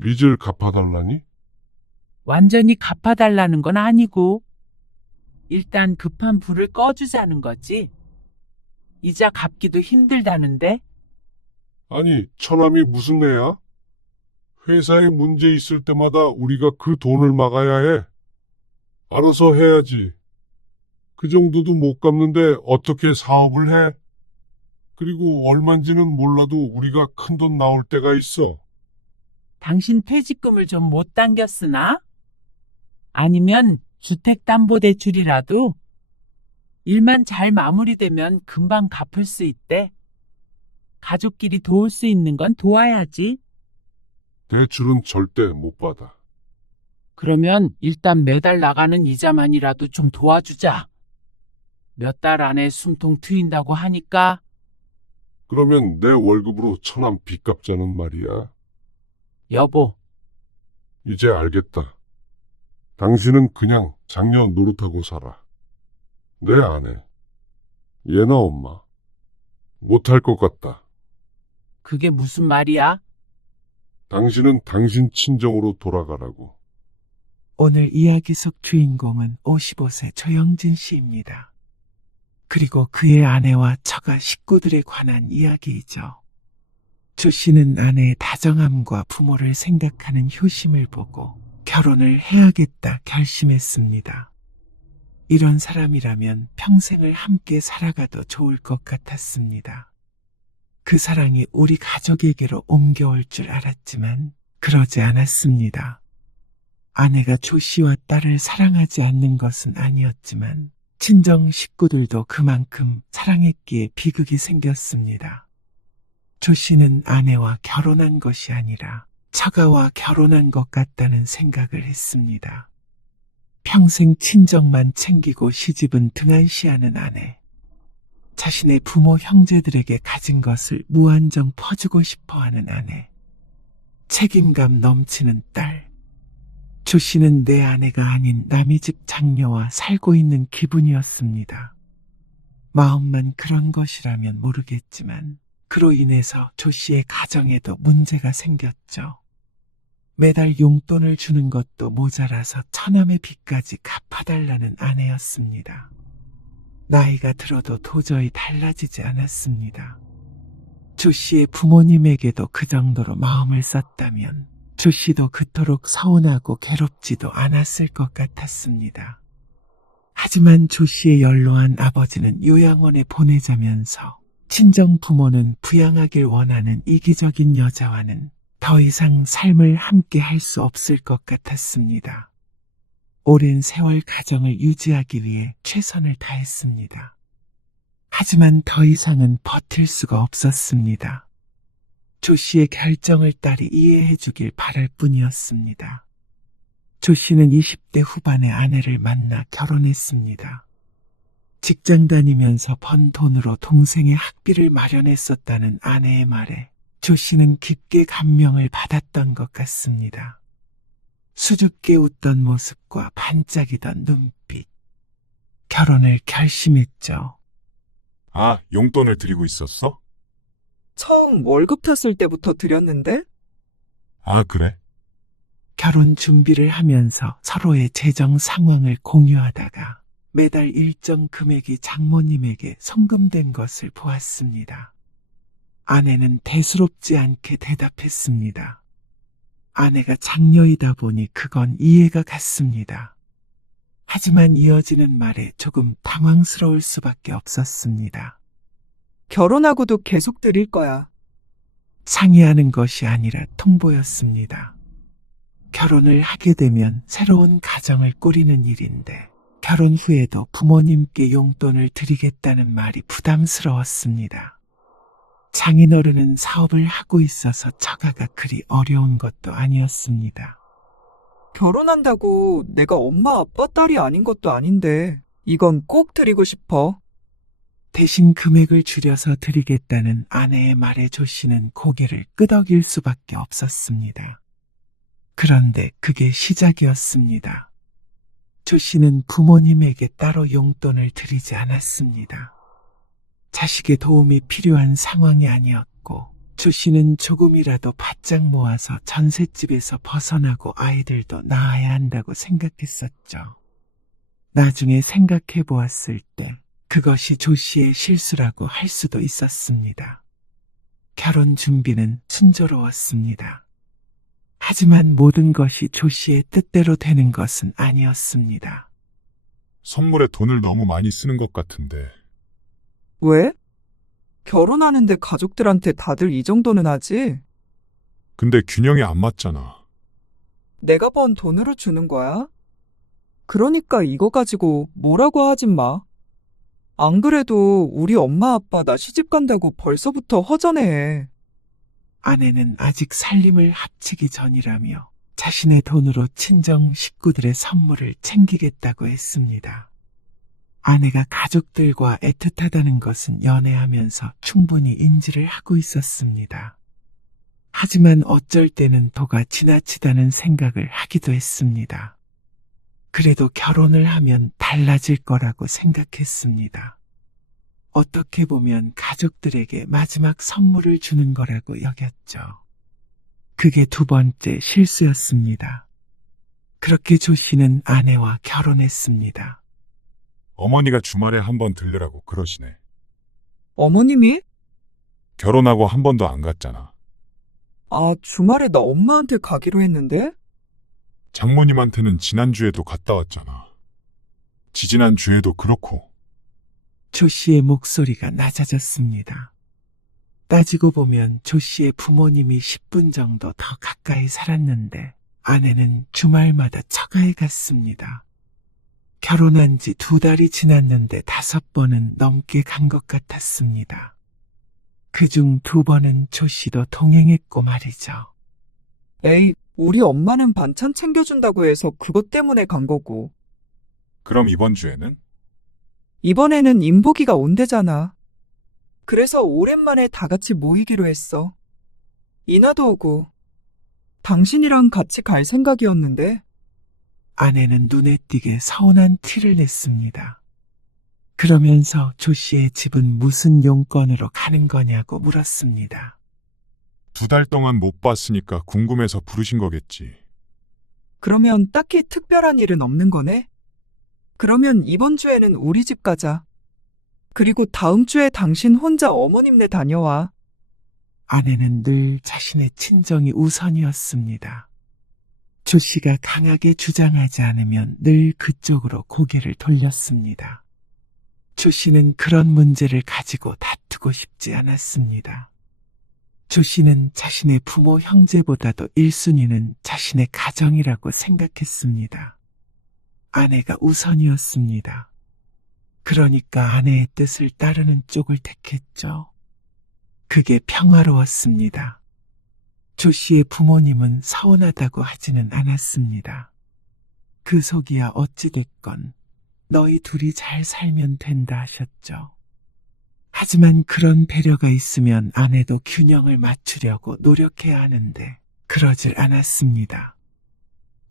빚을 갚아달라니? 완전히 갚아달라는 건 아니고, 일단 급한 불을 꺼주자는 거지. 이자 갚기도 힘들다는데? 아니, 처남이 무슨 애야? 회사에 문제 있을 때마다 우리가 그 돈을 막아야 해. 알아서 해야지. 그 정도도 못 갚는데 어떻게 사업을 해? 그리고 얼만지는 몰라도 우리가 큰돈 나올 때가 있어. 당신 퇴직금을 좀 못 당겼으나? 아니면 주택담보대출이라도? 일만 잘 마무리되면 금방 갚을 수 있대. 가족끼리 도울 수 있는 건 도와야지. 대출은 절대 못 받아. 그러면 일단 매달 나가는 이자만이라도 좀 도와주자. 몇 달 안에 숨통 트인다고 하니까. 그러면 내 월급으로 처남 빚 갚자는 말이야. 여보, 이제 알겠다. 당신은 그냥 장녀 노릇하고 살아. 내 아내. 얘나 엄마. 못할 것 같다. 그게 무슨 말이야? 당신은 당신 친정으로 돌아가라고. 오늘 이야기 속 주인공은 55세 조영진 씨입니다. 그리고 그의 아내와 처가 식구들에 관한 이야기이죠. 조 씨는 아내의 다정함과 부모를 생각하는 효심을 보고 결혼을 해야겠다 결심했습니다. 이런 사람이라면 평생을 함께 살아가도 좋을 것 같았습니다. 그 사랑이 우리 가족에게로 옮겨올 줄 알았지만 그러지 않았습니다. 아내가 조 씨와 딸을 사랑하지 않는 것은 아니었지만 친정 식구들도 그만큼 사랑했기에 비극이 생겼습니다. 조 씨는 아내와 결혼한 것이 아니라 처가와 결혼한 것 같다는 생각을 했습니다. 평생 친정만 챙기고 시집은 등한시하는 아내. 자신의 부모 형제들에게 가진 것을 무한정 퍼주고 싶어하는 아내. 책임감 넘치는 딸. 조 씨는 내 아내가 아닌 남의 집 장녀와 살고 있는 기분이었습니다. 마음만 그런 것이라면 모르겠지만 그로 인해서 조 씨의 가정에도 문제가 생겼죠. 매달 용돈을 주는 것도 모자라서 처남의 빚까지 갚아달라는 아내였습니다. 나이가 들어도 도저히 달라지지 않았습니다. 조 씨의 부모님에게도 그 정도로 마음을 썼다면 조 씨도 그토록 서운하고 괴롭지도 않았을 것 같았습니다. 하지만 조 씨의 연로한 아버지는 요양원에 보내자면서 친정 부모는 부양하길 원하는 이기적인 여자와는 더 이상 삶을 함께 할 수 없을 것 같았습니다. 오랜 세월 가정을 유지하기 위해 최선을 다했습니다. 하지만 더 이상은 버틸 수가 없었습니다. 조 씨의 결정을 딸이 이해해 주길 바랄 뿐이었습니다. 조 씨는 20대 후반에 아내를 만나 결혼했습니다. 직장 다니면서 번 돈으로 동생의 학비를 마련했었다는 아내의 말에 조 씨는 깊게 감명을 받았던 것 같습니다. 수줍게 웃던 모습과 반짝이던 눈빛. 결혼을 결심했죠. 아, 용돈을 드리고 있었어? 처음 월급 탔을 때부터 드렸는데? 아, 그래? 결혼 준비를 하면서 서로의 재정 상황을 공유하다가 매달 일정 금액이 장모님에게 송금된 것을 보았습니다. 아내는 대수롭지 않게 대답했습니다. 아내가 장녀이다 보니 그건 이해가 갔습니다. 하지만 이어지는 말에 조금 당황스러울 수밖에 없었습니다. 결혼하고도 계속 드릴 거야. 상의하는 것이 아니라 통보였습니다. 결혼을 하게 되면 새로운 가정을 꾸리는 일인데 결혼 후에도 부모님께 용돈을 드리겠다는 말이 부담스러웠습니다. 장인어른은 사업을 하고 있어서 처가가 그리 어려운 것도 아니었습니다. 결혼한다고 내가 엄마 아빠 딸이 아닌 것도 아닌데 이건 꼭 드리고 싶어. 대신 금액을 줄여서 드리겠다는 아내의 말에 조 씨는 고개를 끄덕일 수밖에 없었습니다. 그런데 그게 시작이었습니다. 조 씨는 부모님에게 따로 용돈을 드리지 않았습니다. 자식의 도움이 필요한 상황이 아니었고 조 씨는 조금이라도 바짝 모아서 전셋집에서 벗어나고 아이들도 낳아야 한다고 생각했었죠. 나중에 생각해 보았을 때 그것이 조 씨의 실수라고 할 수도 있었습니다. 결혼 준비는 순조로웠습니다. 하지만 모든 것이 조 씨의 뜻대로 되는 것은 아니었습니다. 선물에 돈을 너무 많이 쓰는 것 같은데. 왜? 결혼하는데 가족들한테 다들 이 정도는 하지? 근데 균형이 안 맞잖아. 내가 번 돈으로 주는 거야? 그러니까 이거 가지고 뭐라고 하진 마. 안 그래도 우리 엄마 아빠 나 시집 간다고 벌써부터 허전해해. 아내는 아직 살림을 합치기 전이라며 자신의 돈으로 친정 식구들의 선물을 챙기겠다고 했습니다. 아내가 가족들과 애틋하다는 것은 연애하면서 충분히 인지를 하고 있었습니다. 하지만 어쩔 때는 도가 지나치다는 생각을 하기도 했습니다. 그래도 결혼을 하면 달라질 거라고 생각했습니다. 어떻게 보면 가족들에게 마지막 선물을 주는 거라고 여겼죠. 그게 두 번째 실수였습니다. 그렇게 조 씨는 아내와 결혼했습니다. 어머니가 주말에 한 번 들르라고 그러시네. 어머님이? 결혼하고 한 번도 안 갔잖아. 아, 주말에 나 엄마한테 가기로 했는데? 장모님한테는 지난주에도 갔다 왔잖아. 지지난주에도 그렇고. 조 씨의 목소리가 낮아졌습니다. 따지고 보면 조 씨의 부모님이 10분 정도 더 가까이 살았는데 아내는 주말마다 처가에 갔습니다. 결혼한 지 2달이 지났는데 5번은 넘게 간 것 같았습니다. 그중 2번은 조 씨도 동행했고 말이죠. 에이, 우리 엄마는 반찬 챙겨준다고 해서 그것 때문에 간 거고. 그럼 이번 주에는? 이번에는 인복이가 온대잖아. 그래서 오랜만에 다 같이 모이기로 했어. 이나도 오고. 당신이랑 같이 갈 생각이었는데. 아내는 눈에 띄게 서운한 티를 냈습니다. 그러면서 조 씨의 집은 무슨 용건으로 가는 거냐고 물었습니다. 2달 동안 못 봤으니까 궁금해서 부르신 거겠지. 그러면 딱히 특별한 일은 없는 거네? 그러면 이번 주에는 우리 집 가자. 그리고 다음 주에 당신 혼자 어머님네 다녀와. 아내는 늘 자신의 친정이 우선이었습니다. 조 씨가 강하게 주장하지 않으면 늘 그쪽으로 고개를 돌렸습니다. 조 씨는 그런 문제를 가지고 다투고 싶지 않았습니다. 조 씨는 자신의 부모 형제보다도 1순위는 자신의 가정이라고 생각했습니다. 아내가 우선이었습니다. 그러니까 아내의 뜻을 따르는 쪽을 택했죠. 그게 평화로웠습니다. 조 씨의 부모님은 서운하다고 하지는 않았습니다. 그 속이야 어찌됐건 너희 둘이 잘 살면 된다 하셨죠. 하지만 그런 배려가 있으면 아내도 균형을 맞추려고 노력해야 하는데 그러질 않았습니다.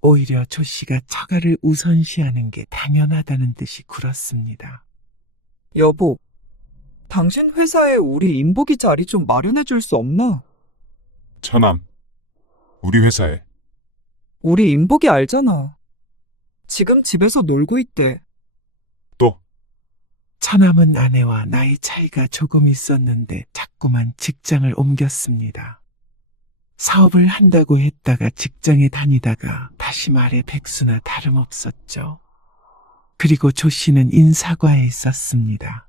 오히려 조 씨가 처가를 우선시하는 게 당연하다는 듯이 굴었습니다. 여보, 당신 회사에 우리 인복이 자리 좀 마련해 줄 수 없나? 처남, 우리 회사에. 우리 인복이 알잖아. 지금 집에서 놀고 있대. 또, 처남은 아내와 나이 차이가 조금 있었는데 자꾸만 직장을 옮겼습니다. 사업을 한다고 했다가 직장에 다니다가 다시 말해 백수나 다름없었죠. 그리고 조 씨는 인사과에 있었습니다.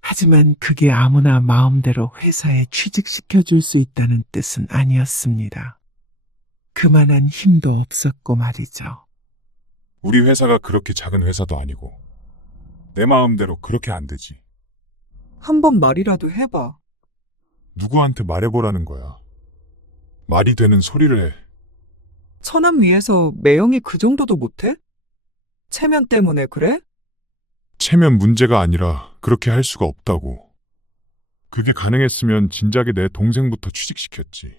하지만 그게 아무나 마음대로 회사에 취직시켜줄 수 있다는 뜻은 아니었습니다. 그만한 힘도 없었고 말이죠. 우리 회사가 그렇게 작은 회사도 아니고 내 마음대로 그렇게 안 되지. 한번 말이라도 해봐. 누구한테 말해보라는 거야. 말이 되는 소리를 해. 처남 위에서 매형이 그 정도도 못해? 체면 때문에 그래? 체면 문제가 아니라 그렇게 할 수가 없다고. 그게 가능했으면 진작에 내 동생부터 취직시켰지.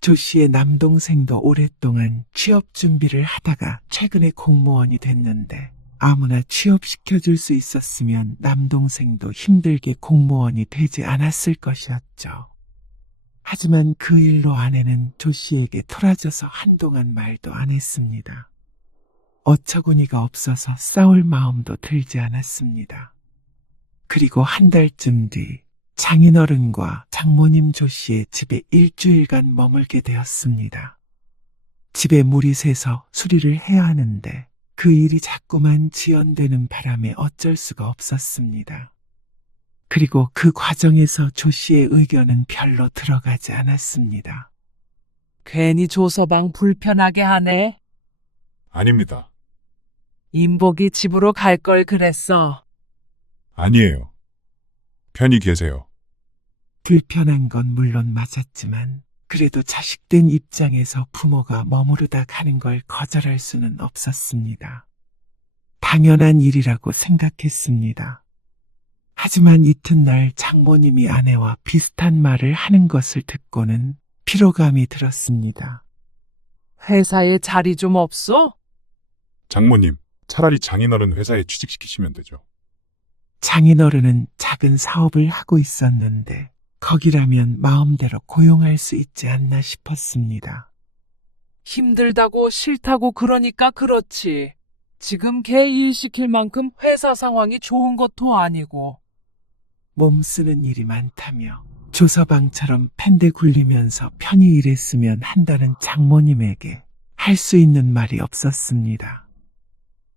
조 씨의 남동생도 오랫동안 취업 준비를 하다가 최근에 공무원이 됐는데 아무나 취업시켜줄 수 있었으면 남동생도 힘들게 공무원이 되지 않았을 것이었죠. 하지만 그 일로 아내는 조 씨에게 토라져서 한동안 말도 안 했습니다. 어처구니가 없어서 싸울 마음도 들지 않았습니다. 그리고 한 달쯤 뒤 장인어른과 장모님 조 씨의 집에 일주일간 머물게 되었습니다. 집에 물이 새서 수리를 해야 하는데 그 일이 자꾸만 지연되는 바람에 어쩔 수가 없었습니다. 그리고 그 과정에서 조 씨의 의견은 별로 들어가지 않았습니다. 괜히 조서방 불편하게 하네. 아닙니다. 인복이 집으로 갈 걸 그랬어. 아니에요. 편히 계세요. 불편한 건 물론 맞았지만 그래도 자식된 입장에서 부모가 머무르다 가는 걸 거절할 수는 없었습니다. 당연한 일이라고 생각했습니다. 하지만 이튿날 장모님이 아내와 비슷한 말을 하는 것을 듣고는 피로감이 들었습니다. 회사에 자리 좀 없어? 장모님, 차라리 장인어른 회사에 취직시키시면 되죠. 장인어른은 작은 사업을 하고 있었는데 거기라면 마음대로 고용할 수 있지 않나 싶었습니다. 힘들다고 싫다고 그러니까 그렇지. 지금 걔 일 시킬 만큼 회사 상황이 좋은 것도 아니고. 몸 쓰는 일이 많다며 조서방처럼 펜대 굴리면서 편히 일했으면 한다는 장모님에게 할 수 있는 말이 없었습니다.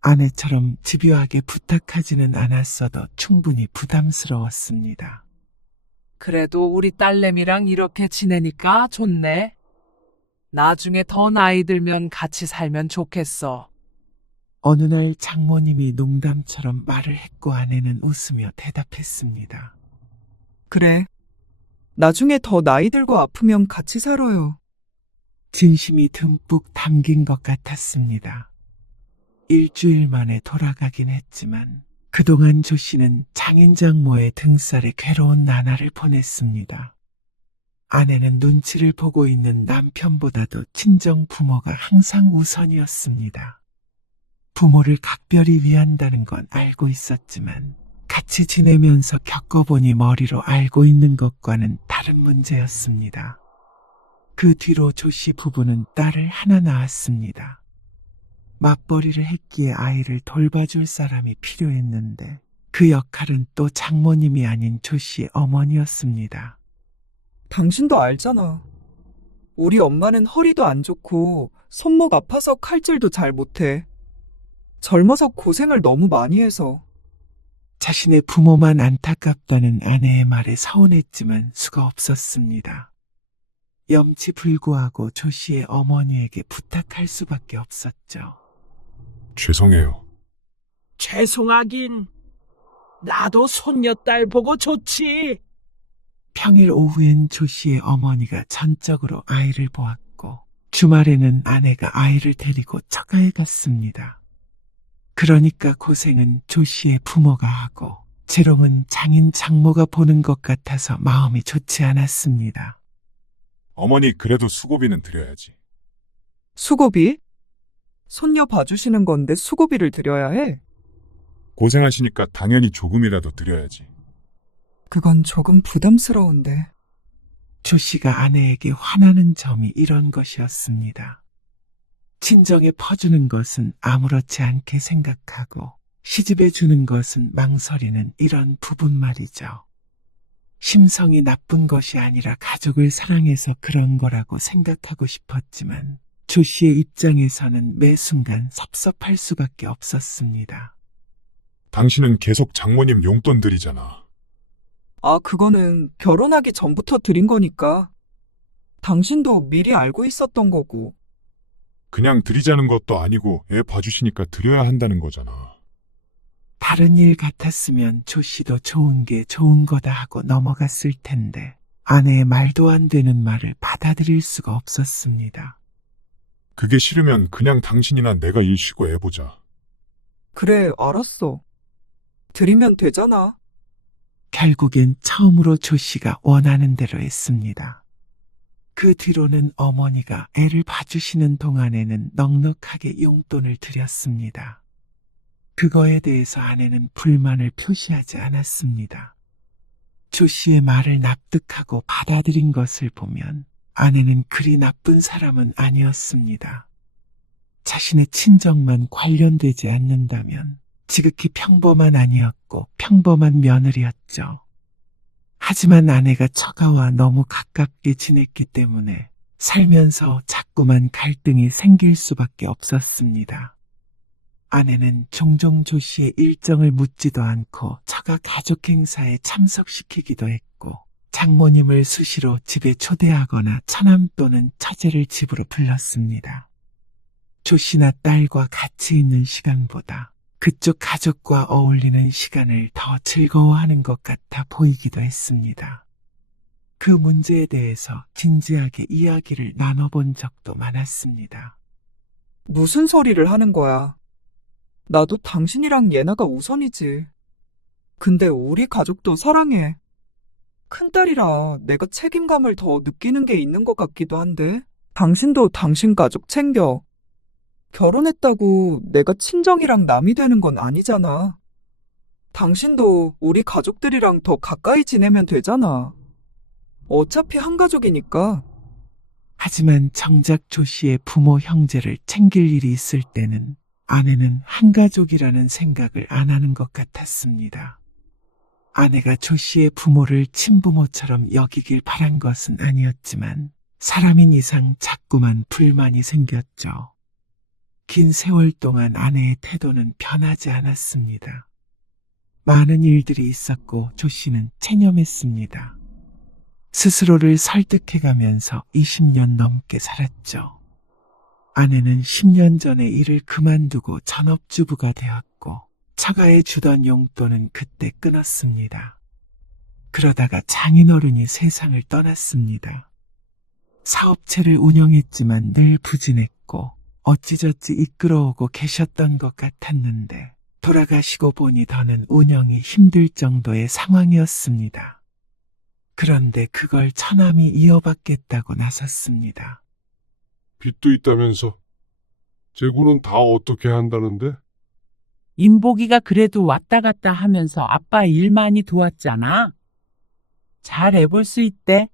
아내처럼 집요하게 부탁하지는 않았어도 충분히 부담스러웠습니다. 그래도 우리 딸내미랑 이렇게 지내니까 좋네. 나중에 더 나이 들면 같이 살면 좋겠어. 어느 날 장모님이 농담처럼 말을 했고 아내는 웃으며 대답했습니다. 그래. 나중에 더 나이 들고 아프면 같이 살아요. 진심이 듬뿍 담긴 것 같았습니다. 일주일 만에 돌아가긴 했지만 그동안 조 씨는 장인장모의 등살에 괴로운 나날을 보냈습니다. 아내는 눈치를 보고 있는 남편보다도 친정 부모가 항상 우선이었습니다. 부모를 각별히 위한다는 건 알고 있었지만 같이 지내면서 겪어보니 머리로 알고 있는 것과는 다른 문제였습니다. 그 뒤로 조 씨 부부는 딸을 하나 낳았습니다. 맞벌이를 했기에 아이를 돌봐줄 사람이 필요했는데 그 역할은 또 장모님이 아닌 조 씨의 어머니였습니다. 당신도 알잖아. 우리 엄마는 허리도 안 좋고 손목 아파서 칼질도 잘 못해. 젊어서 고생을 너무 많이 해서. 자신의 부모만 안타깝다는 아내의 말에 서운했지만 수가 없었습니다. 염치불구하고 조 씨의 어머니에게 부탁할 수밖에 없었죠. 죄송해요. 죄송하긴. 나도 손녀딸 보고 좋지. 평일 오후엔 조 씨의 어머니가 전적으로 아이를 보았고 주말에는 아내가 아이를 데리고 처가에 갔습니다. 그러니까 고생은 조 씨의 부모가 하고 재롱은 장인 장모가 보는 것 같아서 마음이 좋지 않았습니다. 어머니 그래도 수고비는 드려야지. 수고비? 손녀 봐주시는 건데 수고비를 드려야 해. 고생하시니까 당연히 조금이라도 드려야지. 그건 조금 부담스러운데. 조 씨가 아내에게 화나는 점이 이런 것이었습니다. 친정에 퍼주는 것은 아무렇지 않게 생각하고 시집에 주는 것은 망설이는 이런 부분 말이죠. 심성이 나쁜 것이 아니라 가족을 사랑해서 그런 거라고 생각하고 싶었지만 조 씨의 입장에서는 매 순간 섭섭할 수밖에 없었습니다. 당신은 계속 장모님 용돈 드리잖아. 아, 그거는 결혼하기 전부터 드린 거니까. 당신도 미리 알고 있었던 거고. 그냥 드리자는 것도 아니고 애 봐주시니까 드려야 한다는 거잖아. 다른 일 같았으면 조 씨도 좋은 게 좋은 거다 하고 넘어갔을 텐데 아내의 말도 안 되는 말을 받아들일 수가 없었습니다. 그게 싫으면 그냥 당신이나 내가 일 쉬고 애 보자. 그래, 알았어. 드리면 되잖아. 결국엔 처음으로 조 씨가 원하는 대로 했습니다. 그 뒤로는 어머니가 애를 봐주시는 동안에는 넉넉하게 용돈을 드렸습니다. 그거에 대해서 아내는 불만을 표시하지 않았습니다. 조 씨의 말을 납득하고 받아들인 것을 보면 아내는 그리 나쁜 사람은 아니었습니다. 자신의 친정만 관련되지 않는다면 지극히 평범한 아니었고 평범한 며느리였죠. 하지만 아내가 처가와 너무 가깝게 지냈기 때문에 살면서 자꾸만 갈등이 생길 수밖에 없었습니다. 아내는 종종 조 씨의 일정을 묻지도 않고 처가 가족 행사에 참석시키기도 했고 장모님을 수시로 집에 초대하거나 처남 또는 처제를 집으로 불렀습니다. 조 씨나 딸과 같이 있는 시간보다 그쪽 가족과 어울리는 시간을 더 즐거워하는 것 같아 보이기도 했습니다. 그 문제에 대해서 진지하게 이야기를 나눠본 적도 많았습니다. 무슨 소리를 하는 거야? 나도 당신이랑 예나가 우선이지. 근데 우리 가족도 사랑해. 큰딸이라 내가 책임감을 더 느끼는 게 있는 것 같기도 한데. 당신도 당신 가족 챙겨. 결혼했다고 내가 친정이랑 남이 되는 건 아니잖아. 당신도 우리 가족들이랑 더 가까이 지내면 되잖아. 어차피 한 가족이니까. 하지만 정작 조 씨의 부모 형제를 챙길 일이 있을 때는 아내는 한 가족이라는 생각을 안 하는 것 같았습니다. 아내가 조 씨의 부모를 친부모처럼 여기길 바란 것은 아니었지만 사람인 이상 자꾸만 불만이 생겼죠. 긴 세월 동안 아내의 태도는 변하지 않았습니다. 많은 일들이 있었고 조 씨는 체념했습니다. 스스로를 설득해가면서 20년 넘게 살았죠. 아내는 10년 전에 일을 그만두고 전업주부가 되었고 처가에 주던 용돈은 그때 끊었습니다. 그러다가 장인어른이 세상을 떠났습니다. 사업체를 운영했지만 늘 부진했고 어찌저찌 이끌어오고 계셨던 것 같았는데 돌아가시고 보니 더는 운영이 힘들 정도의 상황이었습니다. 그런데 그걸 처남이 이어받겠다고 나섰습니다. 빚도 있다면서. 재고는 다 어떻게 한다는데? 인복이가 그래도 왔다 갔다 하면서 아빠 일 많이 도왔잖아. 잘 해볼 수 있대.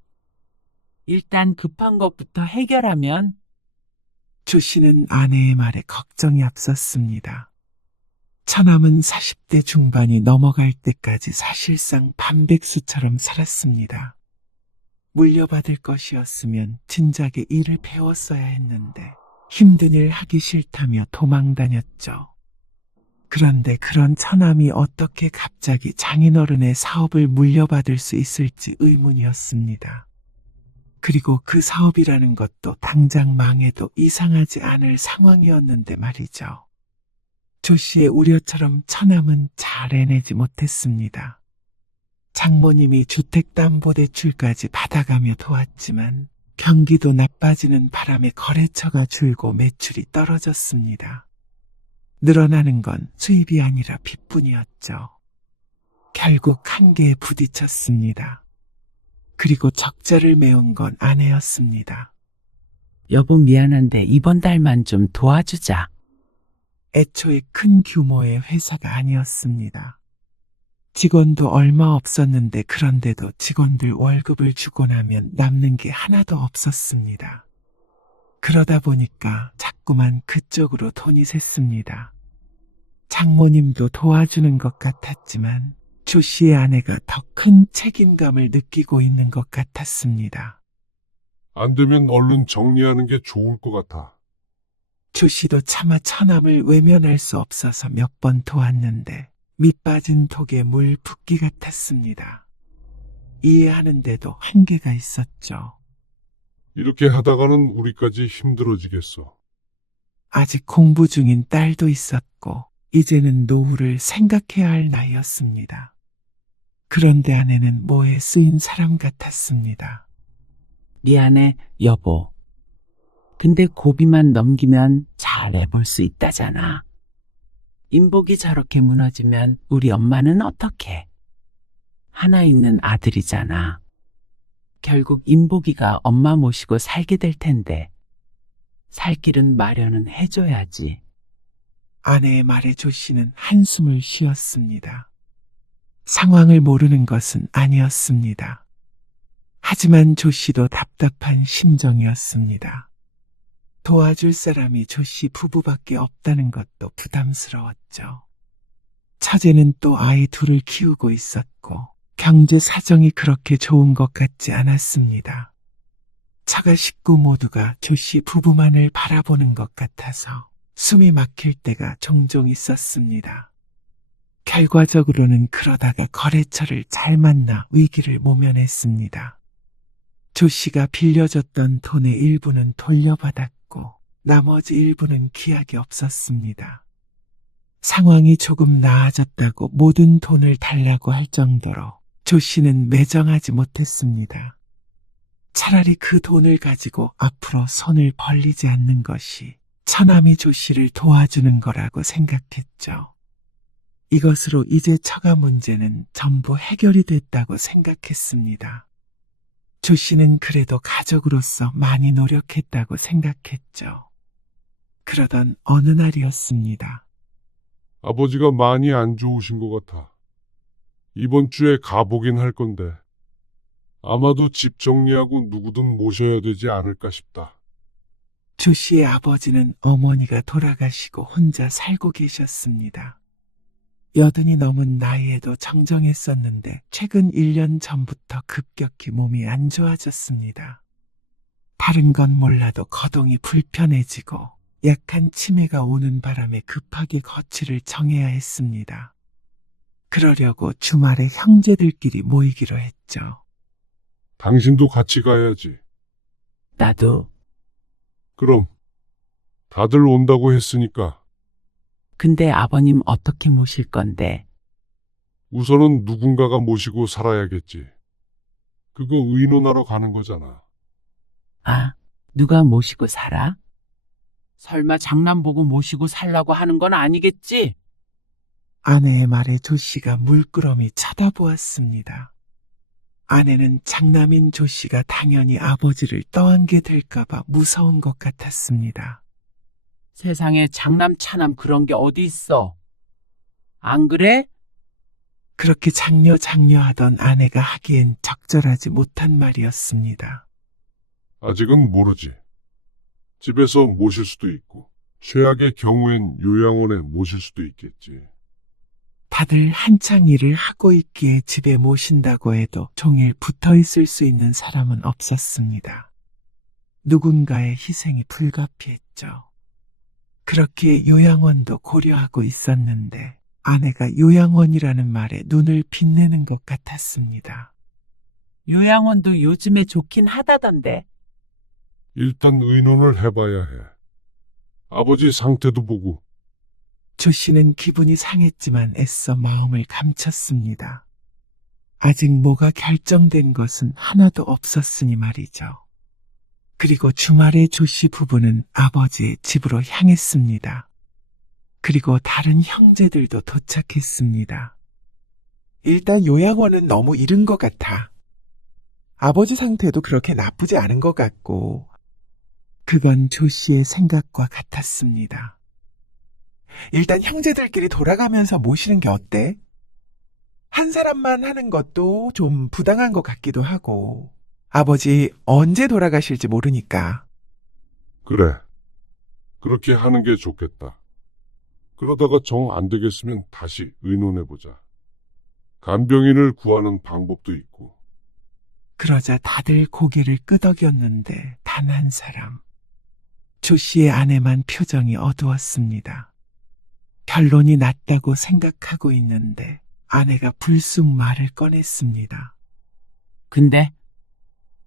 일단 급한 것부터 해결하면. 조 씨는 아내의 말에 걱정이 앞섰습니다. 처남은 40대 중반이 넘어갈 때까지 사실상 반백수처럼 살았습니다. 물려받을 것이었으면 진작에 일을 배웠어야 했는데 힘든 일 하기 싫다며 도망 다녔죠. 그런데 그런 처남이 어떻게 갑자기 장인어른의 사업을 물려받을 수 있을지 의문이었습니다. 그리고 그 사업이라는 것도 당장 망해도 이상하지 않을 상황이었는데 말이죠. 조 씨의 우려처럼 처남은 잘 해내지 못했습니다. 장모님이 주택담보대출까지 받아가며 도왔지만 경기도 나빠지는 바람에 거래처가 줄고 매출이 떨어졌습니다. 늘어나는 건 수입이 아니라 빚뿐이었죠. 결국 한계에 부딪혔습니다. 그리고 적자를 메운 건 아내였습니다. 여보 미안한데 이번 달만 좀 도와주자. 애초에 큰 규모의 회사가 아니었습니다. 직원도 얼마 없었는데 그런데도 직원들 월급을 주고 나면 남는 게 하나도 없었습니다. 그러다 보니까 자꾸만 그쪽으로 돈이 샜습니다. 장모님도 도와주는 것 같았지만 조 씨의 아내가 더 큰 책임감을 느끼고 있는 것 같았습니다. 안 되면 얼른 정리하는 게 좋을 것 같아. 조 씨도 차마 처남을 외면할 수 없어서 몇 번 도왔는데 밑빠진 독에 물 붓기 같았습니다. 이해하는데도 한계가 있었죠. 이렇게 하다가는 우리까지 힘들어지겠어. 아직 공부 중인 딸도 있었고 이제는 노후를 생각해야 할 나이였습니다. 그런데 아내는 뭐에 쓰인 사람 같았습니다. 미안해, 여보. 근데 고비만 넘기면 잘 해볼 수 있다잖아. 인복이 저렇게 무너지면 우리 엄마는 어떡해? 하나 있는 아들이잖아. 결국 인복이가 엄마 모시고 살게 될 텐데 살 길은 마련은 해줘야지. 아내의 말에 조 씨는 한숨을 쉬었습니다. 상황을 모르는 것은 아니었습니다. 하지만 조 씨도 답답한 심정이었습니다. 도와줄 사람이 조 씨 부부밖에 없다는 것도 부담스러웠죠. 처제는 또 아이 둘을 키우고 있었고 경제 사정이 그렇게 좋은 것 같지 않았습니다. 처가 식구 모두가 조 씨 부부만을 바라보는 것 같아서 숨이 막힐 때가 종종 있었습니다. 결과적으로는 그러다가 거래처를 잘 만나 위기를 모면했습니다. 조 씨가 빌려줬던 돈의 일부는 돌려받았고 나머지 일부는 기약이 없었습니다. 상황이 조금 나아졌다고 모든 돈을 달라고 할 정도로 조 씨는 매정하지 못했습니다. 차라리 그 돈을 가지고 앞으로 손을 벌리지 않는 것이 처남이 조 씨를 도와주는 거라고 생각했죠. 이것으로 이제 처가 문제는 전부 해결이 됐다고 생각했습니다. 조 씨는 그래도 가족으로서 많이 노력했다고 생각했죠. 그러던 어느 날이었습니다. 아버지가 많이 안 좋으신 것 같아. 이번 주에 가보긴 할 건데 아마도 집 정리하고 누구든 모셔야 되지 않을까 싶다. 조 씨의 아버지는 어머니가 돌아가시고 혼자 살고 계셨습니다. 80이 넘은 나이에도 정정했었는데 최근 1년 전부터 급격히 몸이 안 좋아졌습니다. 다른 건 몰라도 거동이 불편해지고 약한 치매가 오는 바람에 급하게 거취를 정해야 했습니다. 그러려고 주말에 형제들끼리 모이기로 했죠. 당신도 같이 가야지. 나도. 그럼 다들 온다고 했으니까 근데 아버님 어떻게 모실 건데? 우선은 누군가가 모시고 살아야겠지. 그거 의논하러 가는 거잖아. 아, 누가 모시고 살아? 설마 장남 보고 모시고 살라고 하는 건 아니겠지? 아내의 말에 조 씨가 물끄러미 쳐다보았습니다. 아내는 장남인 조 씨가 당연히 아버지를 떠안게 될까봐 무서운 것 같았습니다. 세상에 장남 차남 그런 게 어디 있어? 안 그래? 그렇게 장려하던 아내가 하기엔 적절하지 못한 말이었습니다. 아직은 모르지. 집에서 모실 수도 있고 최악의 경우엔 요양원에 모실 수도 있겠지. 다들 한창 일을 하고 있기에 집에 모신다고 해도 종일 붙어 있을 수 있는 사람은 없었습니다. 누군가의 희생이 불가피했죠. 그렇게 요양원도 고려하고 있었는데 아내가 요양원이라는 말에 눈을 빛내는 것 같았습니다. 요양원도 요즘에 좋긴 하다던데. 일단 의논을 해봐야 해. 아버지 상태도 보고. 조 씨는 기분이 상했지만 애써 마음을 감췄습니다. 아직 뭐가 결정된 것은 하나도 없었으니 말이죠. 그리고 주말에 조 씨 부부는 아버지의 집으로 향했습니다. 그리고 다른 형제들도 도착했습니다. 일단 요양원은 너무 이른 것 같아. 아버지 상태도 그렇게 나쁘지 않은 것 같고. 그건 조 씨의 생각과 같았습니다. 일단 형제들끼리 돌아가면서 모시는 게 어때? 한 사람만 하는 것도 좀 부당한 것 같기도 하고. 아버지 언제 돌아가실지 모르니까. 그래. 그렇게 하는 게 좋겠다. 그러다가 정 안 되겠으면 다시 의논해보자. 간병인을 구하는 방법도 있고. 그러자 다들 고개를 끄덕였는데 단 한 사람. 조 씨의 아내만 표정이 어두웠습니다. 결론이 났다고 생각하고 있는데 아내가 불쑥 말을 꺼냈습니다. 근데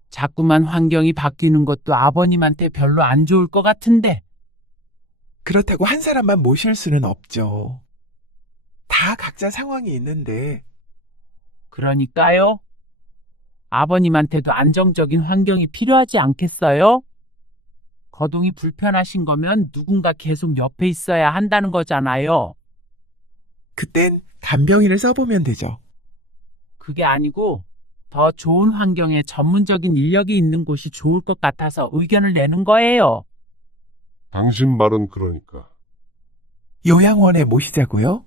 자꾸만 환경이 바뀌는 것도 아버님한테 별로 안 좋을 것 같은데. 그렇다고 한 사람만 모실 수는 없죠. 다 각자 상황이 있는데. 그러니까요. 아버님한테도 안정적인 환경이 필요하지 않겠어요? 거동이 불편하신 거면 누군가 계속 옆에 있어야 한다는 거잖아요. 그땐 간병인을 써보면 되죠. 그게 아니고 더 좋은 환경에 전문적인 인력이 있는 곳이 좋을 것 같아서 의견을 내는 거예요. 당신 말은 그러니까. 요양원에 모시자고요?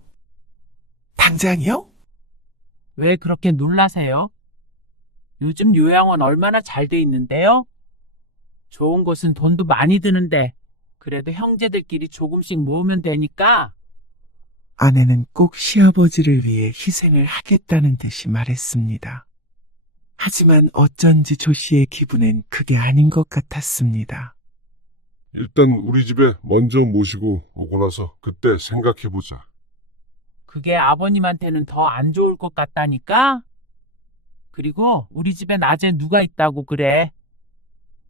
당장이요? 왜 그렇게 놀라세요? 요즘 요양원 얼마나 잘 돼 있는데요? 좋은 곳은 돈도 많이 드는데, 그래도 형제들끼리 조금씩 모으면 되니까. 아내는 꼭 시아버지를 위해 희생을 하겠다는 듯이 말했습니다. 하지만 어쩐지 조 씨의 기분엔 그게 아닌 것 같았습니다. 일단 우리 집에 먼저 모시고 오고 나서 그때 생각해보자. 그게 아버님한테는 더 안 좋을 것 같다니까? 그리고 우리 집에 낮에 누가 있다고 그래?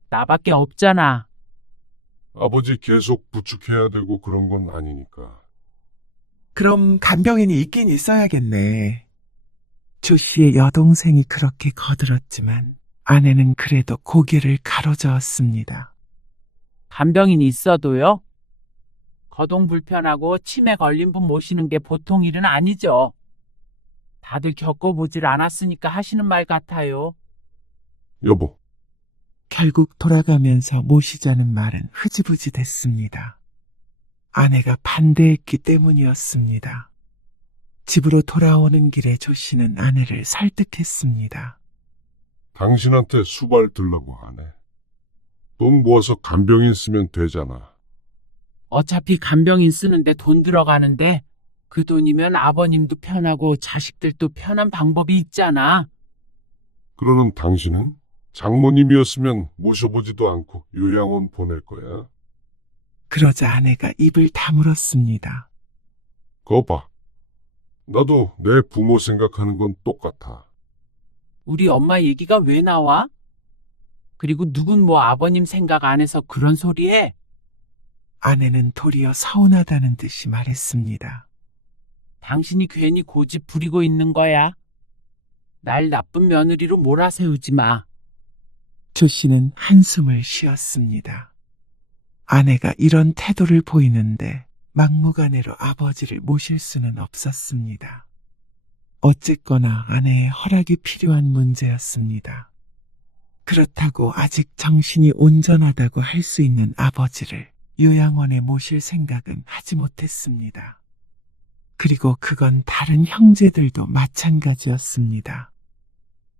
나밖에 없잖아. 아버지 계속 부축해야 되고 그런 건 아니니까. 그럼 간병인이 있긴 있어야겠네. 조 씨의 여동생이 그렇게 거들었지만 아내는 그래도 고개를 가로저었습니다. 간병인이 있어도요? 거동 불편하고 치매 걸린 분 모시는 게 보통 일은 아니죠. 다들 겪어보질 않았으니까 하시는 말 같아요. 여보, 결국 돌아가면서 모시자는 말은 흐지부지 됐습니다. 아내가 반대했기 때문이었습니다. 집으로 돌아오는 길에 조 씨는 아내를 설득했습니다. 당신한테 수발 들라고 하네. 돈 모아서 간병인 쓰면 되잖아. 어차피 간병인 쓰는데 돈 들어가는데 그 돈이면 아버님도 편하고 자식들도 편한 방법이 있잖아. 그러는 당신은 장모님이었으면 모셔보지도 않고 요양원 보낼 거야. 그러자 아내가 입을 다물었습니다. 거 봐. 나도 내 부모 생각하는 건 똑같아. 우리 엄마 얘기가 왜 나와? 그리고 누군 뭐 아버님 생각 안 해서 그런 소리 해? 아내는 도리어 서운하다는 듯이 말했습니다. 당신이 괜히 고집 부리고 있는 거야. 날 나쁜 며느리로 몰아세우지 마. 조 씨는 한숨을 쉬었습니다. 아내가 이런 태도를 보이는데 막무가내로 아버지를 모실 수는 없었습니다. 어쨌거나 아내의 허락이 필요한 문제였습니다. 그렇다고 아직 정신이 온전하다고 할 수 있는 아버지를 요양원에 모실 생각은 하지 못했습니다. 그리고 그건 다른 형제들도 마찬가지였습니다.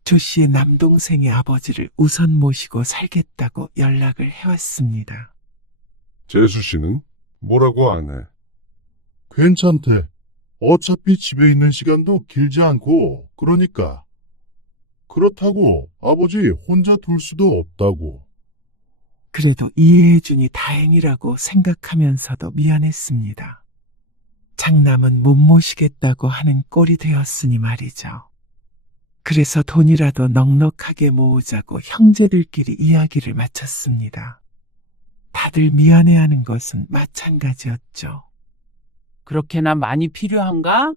조 씨의 남동생의 아버지를 우선 모시고 살겠다고 연락을 해왔습니다. 재수 씨는 뭐라고 안 해? 괜찮대. 어차피 집에 있는 시간도 길지 않고, 그러니까. 그렇다고 아버지 혼자 둘 수도 없다고. 그래도 이해해주니 다행이라고 생각하면서도 미안했습니다. 장남은 못 모시겠다고 하는 꼴이 되었으니 말이죠. 그래서 돈이라도 넉넉하게 모으자고 형제들끼리 이야기를 마쳤습니다. 다들 미안해하는 것은 마찬가지였죠. 그렇게나 많이 필요한가?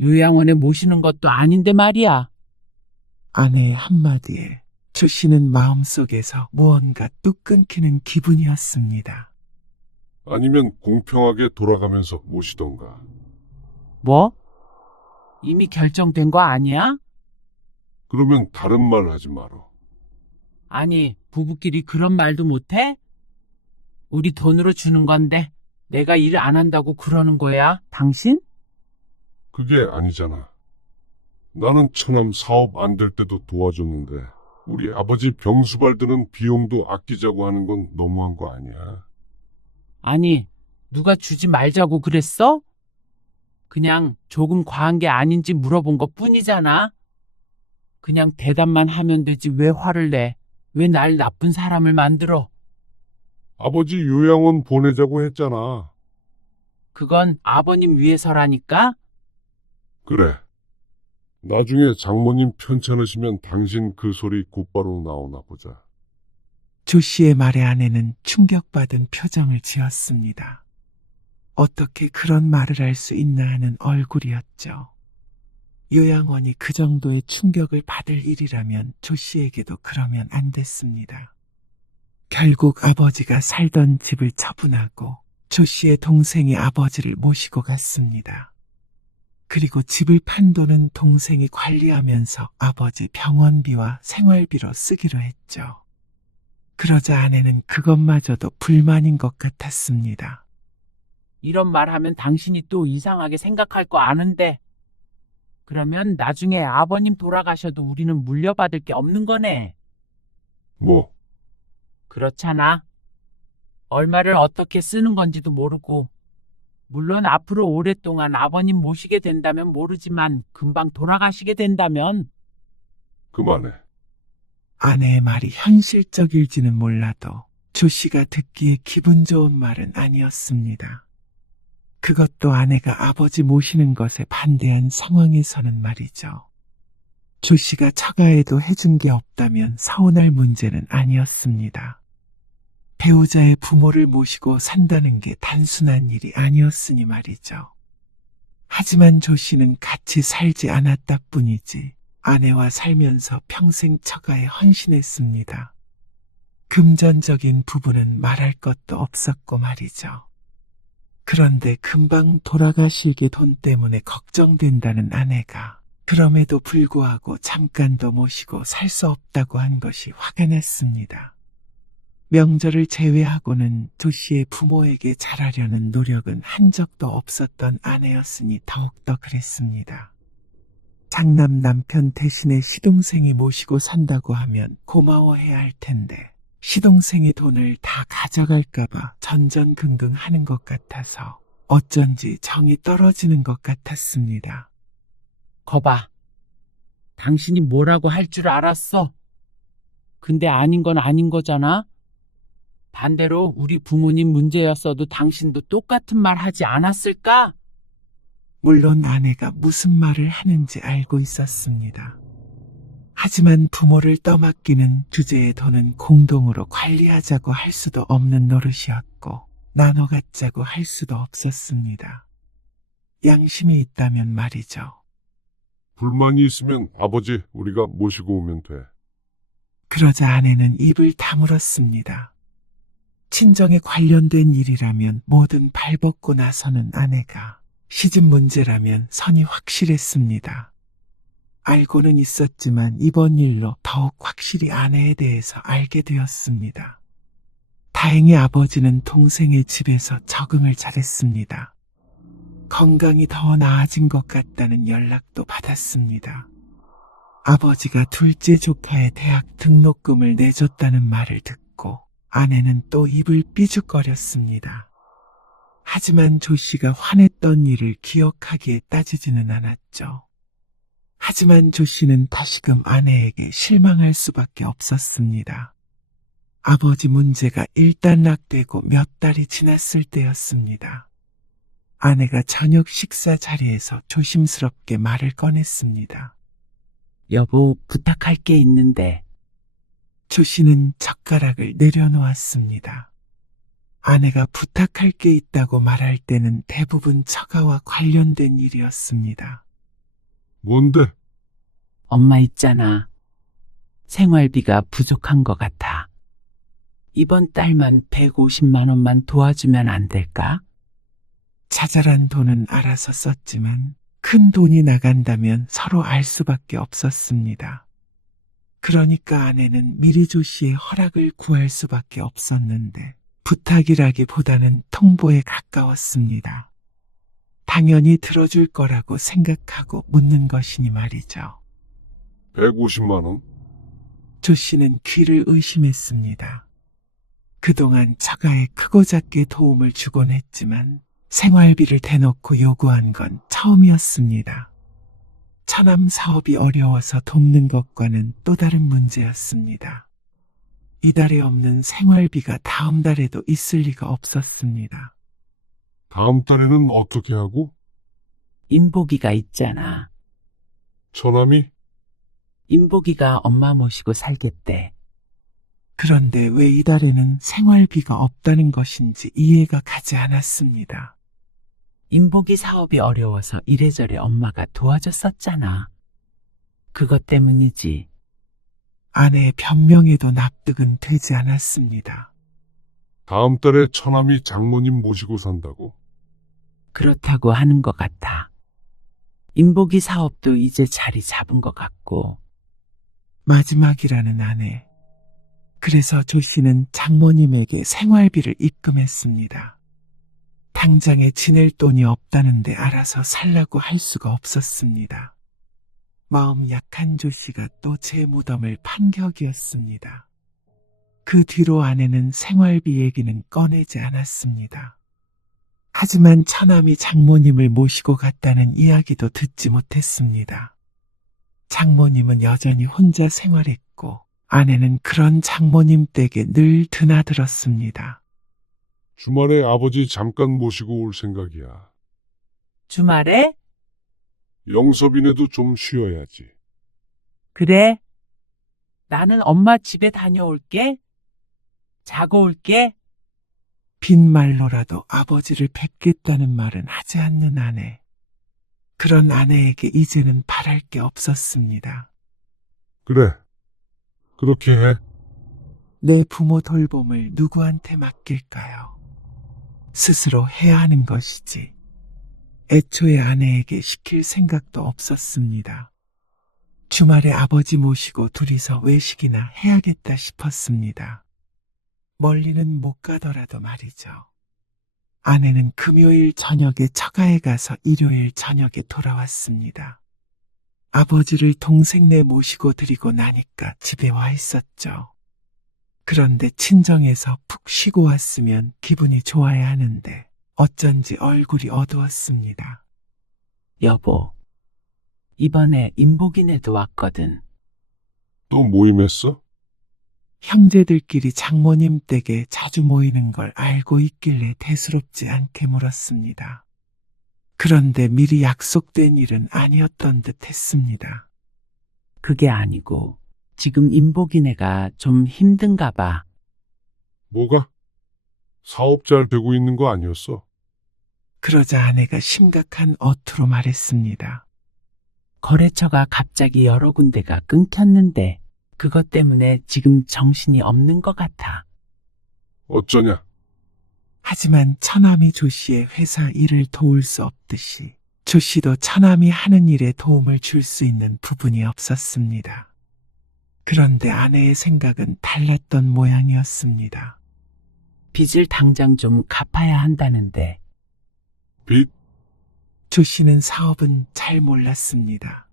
요양원에 모시는 것도 아닌데 말이야. 아내의 한마디에 조 씨는 마음속에서 무언가 뚝 끊기는 기분이었습니다. 아니면 공평하게 돌아가면서 모시던가. 뭐? 이미 결정된 거 아니야? 그러면 다른 말 하지 마라. 아니, 부부끼리 그런 말도 못해? 우리 돈으로 주는 건데 내가 일 안 한다고 그러는 거야, 당신? 그게 아니잖아. 나는 처남 사업 안 될 때도 도와줬는데 우리 아버지 병수발 드는 비용도 아끼자고 하는 건 너무한 거 아니야. 아니, 누가 주지 말자고 그랬어? 그냥 조금 과한 게 아닌지 물어본 것 뿐이잖아. 그냥 대답만 하면 되지 왜 화를 내? 왜 날 나쁜 사람을 만들어? 아버지 요양원 보내자고 했잖아. 그건 아버님 위해서라니까? 그래. 나중에 장모님 편찮으시면 당신 그 소리 곧바로 나오나 보자. 조 씨의 말에 아내는 충격받은 표정을 지었습니다. 어떻게 그런 말을 할 수 있나 하는 얼굴이었죠. 요양원이 그 정도의 충격을 받을 일이라면 조 씨에게도 그러면 안 됐습니다. 결국 아버지가 살던 집을 처분하고 조 씨의 동생이 아버지를 모시고 갔습니다. 그리고 집을 판 돈은 동생이 관리하면서 아버지 병원비와 생활비로 쓰기로 했죠. 그러자 아내는 그것마저도 불만인 것 같았습니다. 이런 말 하면 당신이 또 이상하게 생각할 거 아는데. 그러면 나중에 아버님 돌아가셔도 우리는 물려받을 게 없는 거네. 뭐, 그렇잖아. 얼마를 어떻게 쓰는 건지도 모르고. 물론 앞으로 오랫동안 아버님 모시게 된다면 모르지만 금방 돌아가시게 된다면 그만해. 아내의 말이 현실적일지는 몰라도 조 씨가 듣기에 기분 좋은 말은 아니었습니다. 그것도 아내가 아버지 모시는 것에 반대한 상황에서는 말이죠. 조 씨가 처가에도 해준 게 없다면 서운할 문제는 아니었습니다. 배우자의 부모를 모시고 산다는 게 단순한 일이 아니었으니 말이죠. 하지만 조 씨는 같이 살지 않았다 뿐이지 아내와 살면서 평생 처가에 헌신했습니다. 금전적인 부분은 말할 것도 없었고 말이죠. 그런데 금방 돌아가실 게 돈 때문에 걱정된다는 아내가 그럼에도 불구하고 잠깐도 모시고 살 수 없다고 한 것이 화가 났습니다. 명절을 제외하고는 조 씨의 부모에게 잘하려는 노력은 한 적도 없었던 아내였으니 더욱더 그랬습니다. 장남 남편 대신에 시동생이 모시고 산다고 하면 고마워해야 할 텐데 시동생의 돈을 다 가져갈까봐 전전긍긍하는 것 같아서 어쩐지 정이 떨어지는 것 같았습니다. 거봐. 당신이 뭐라고 할 줄 알았어. 근데 아닌 건 아닌 거잖아. 반대로 우리 부모님 문제였어도 당신도 똑같은 말 하지 않았을까? 물론 아내가 무슨 말을 하는지 알고 있었습니다. 하지만 부모를 떠맡기는 주제의 돈은 공동으로 관리하자고 할 수도 없는 노릇이었고 나눠 갖자고 할 수도 없었습니다. 양심이 있다면 말이죠. 불만이 있으면 아버지 우리가 모시고 오면 돼. 그러자 아내는 입을 다물었습니다. 친정에 관련된 일이라면 뭐든 발벗고 나서는 아내가 시집 문제라면 선이 확실했습니다. 알고는 있었지만 이번 일로 더욱 확실히 아내에 대해서 알게 되었습니다. 다행히 아버지는 동생의 집에서 적응을 잘했습니다. 건강이 더 나아진 것 같다는 연락도 받았습니다. 아버지가 둘째 조카의 대학 등록금을 내줬다는 말을 듣고 아내는 또 입을 삐죽거렸습니다. 하지만 조 씨가 화냈던 일을 기억하기에 따지지는 않았죠. 하지만 조 씨는 다시금 아내에게 실망할 수밖에 없었습니다. 아버지 문제가 일단락되고 몇 달이 지났을 때였습니다. 아내가 저녁 식사 자리에서 조심스럽게 말을 꺼냈습니다. 여보, 부탁할 게 있는데. 조 씨는 젓가락을 내려놓았습니다. 아내가 부탁할 게 있다고 말할 때는 대부분 처가와 관련된 일이었습니다. 뭔데? 엄마 있잖아. 생활비가 부족한 것 같아. 이번 달만 150만 원만 도와주면 안 될까? 자잘한 돈은 알아서 썼지만 큰 돈이 나간다면 서로 알 수밖에 없었습니다. 그러니까 아내는 미리 조 씨의 허락을 구할 수밖에 없었는데 부탁이라기보다는 통보에 가까웠습니다. 당연히 들어줄 거라고 생각하고 묻는 것이니 말이죠. 150만 원? 조 씨는 귀를 의심했습니다. 그동안 처가에 크고 작게 도움을 주곤 했지만 생활비를 대놓고 요구한 건 처음이었습니다. 처남 사업이 어려워서 돕는 것과는 또 다른 문제였습니다. 이달에 없는 생활비가 다음 달에도 있을 리가 없었습니다. 다음 달에는 어떻게 하고? 인복이가 있잖아. 처남이? 인복이가 엄마 모시고 살겠대. 그런데 왜 이달에는 생활비가 없다는 것인지 이해가 가지 않았습니다. 인복이 사업이 어려워서 이래저래 엄마가 도와줬었잖아. 그것 때문이지. 아내의 변명에도 납득은 되지 않았습니다. 다음 달에 처남이 장모님 모시고 산다고. 그렇다고 하는 것 같아. 인복이 사업도 이제 자리 잡은 것 같고. 마지막이라는 아내. 그래서 조 씨는 장모님에게 생활비를 입금했습니다. 당장에 지낼 돈이 없다는데 알아서 살라고 할 수가 없었습니다. 마음 약한 조 씨가 또 제 무덤을 판 격이었습니다. 그 뒤로 아내는 생활비 얘기는 꺼내지 않았습니다. 하지만 처남이 장모님을 모시고 갔다는 이야기도 듣지 못했습니다. 장모님은 여전히 혼자 생활했고 아내는 그런 장모님 댁에 늘 드나들었습니다. 주말에 아버지 잠깐 모시고 올 생각이야. 주말에? 영섭이네도 좀 쉬어야지. 그래. 나는 엄마 집에 다녀올게. 자고 올게. 빈말로라도 아버지를 뵙겠다는 말은 하지 않는 아내. 그런 아내에게 이제는 바랄 게 없었습니다. 그래. 그렇게 해. 내 부모 돌봄을 누구한테 맡길까요? 스스로 해야 하는 것이지. 애초에 아내에게 시킬 생각도 없었습니다. 주말에 아버지 모시고 둘이서 외식이나 해야겠다 싶었습니다. 멀리는 못 가더라도 말이죠. 아내는 금요일 저녁에 처가에 가서 일요일 저녁에 돌아왔습니다. 아버지를 동생네 모시고 드리고 나니까 집에 와 있었죠. 그런데 친정에서 푹 쉬고 왔으면 기분이 좋아야 하는데 어쩐지 얼굴이 어두웠습니다. 여보, 이번에 임복이네도 왔거든. 또 모임했어? 형제들끼리 장모님 댁에 자주 모이는 걸 알고 있길래 대수롭지 않게 물었습니다. 그런데 미리 약속된 일은 아니었던 듯 했습니다. 그게 아니고 지금 임복이네가 좀 힘든가 봐. 뭐가? 사업 잘 되고 있는 거 아니었어? 그러자 아내가 심각한 어투로 말했습니다. 거래처가 갑자기 여러 군데가 끊겼는데 그것 때문에 지금 정신이 없는 것 같아. 어쩌냐? 하지만 처남이 조 씨의 회사 일을 도울 수 없듯이 조 씨도 처남이 하는 일에 도움을 줄 수 있는 부분이 없었습니다. 그런데 아내의 생각은 달랐던 모양이었습니다. 빚을 당장 좀 갚아야 한다는데. 빚? 조 씨는 사업은 잘 몰랐습니다.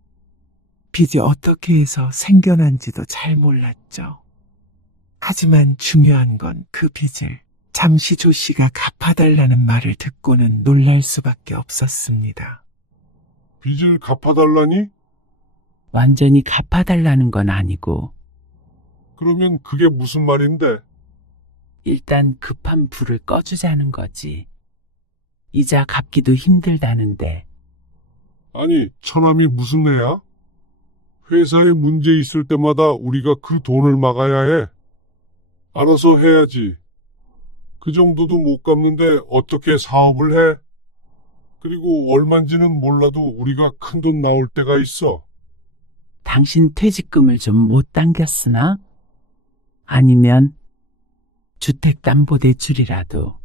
빚이 어떻게 해서 생겨난지도 잘 몰랐죠. 하지만 중요한 건 그 빚을 잠시 조 씨가 갚아달라는 말을 듣고는 놀랄 수밖에 없었습니다. 빚을 갚아달라니? 완전히 갚아달라는 건 아니고 그러면 그게 무슨 말인데? 일단 급한 불을 꺼주자는 거지. 이자 갚기도 힘들다는데. 아니, 처남이 무슨 애야? 회사에 문제 있을 때마다 우리가 그 돈을 막아야 해. 알아서 해야지. 그 정도도 못 갚는데 어떻게 사업을 해? 그리고 얼만지는 몰라도 우리가 큰 돈 나올 때가 있어. 당신 퇴직금을 좀 못 당겼으나? 아니면 주택담보대출이라도.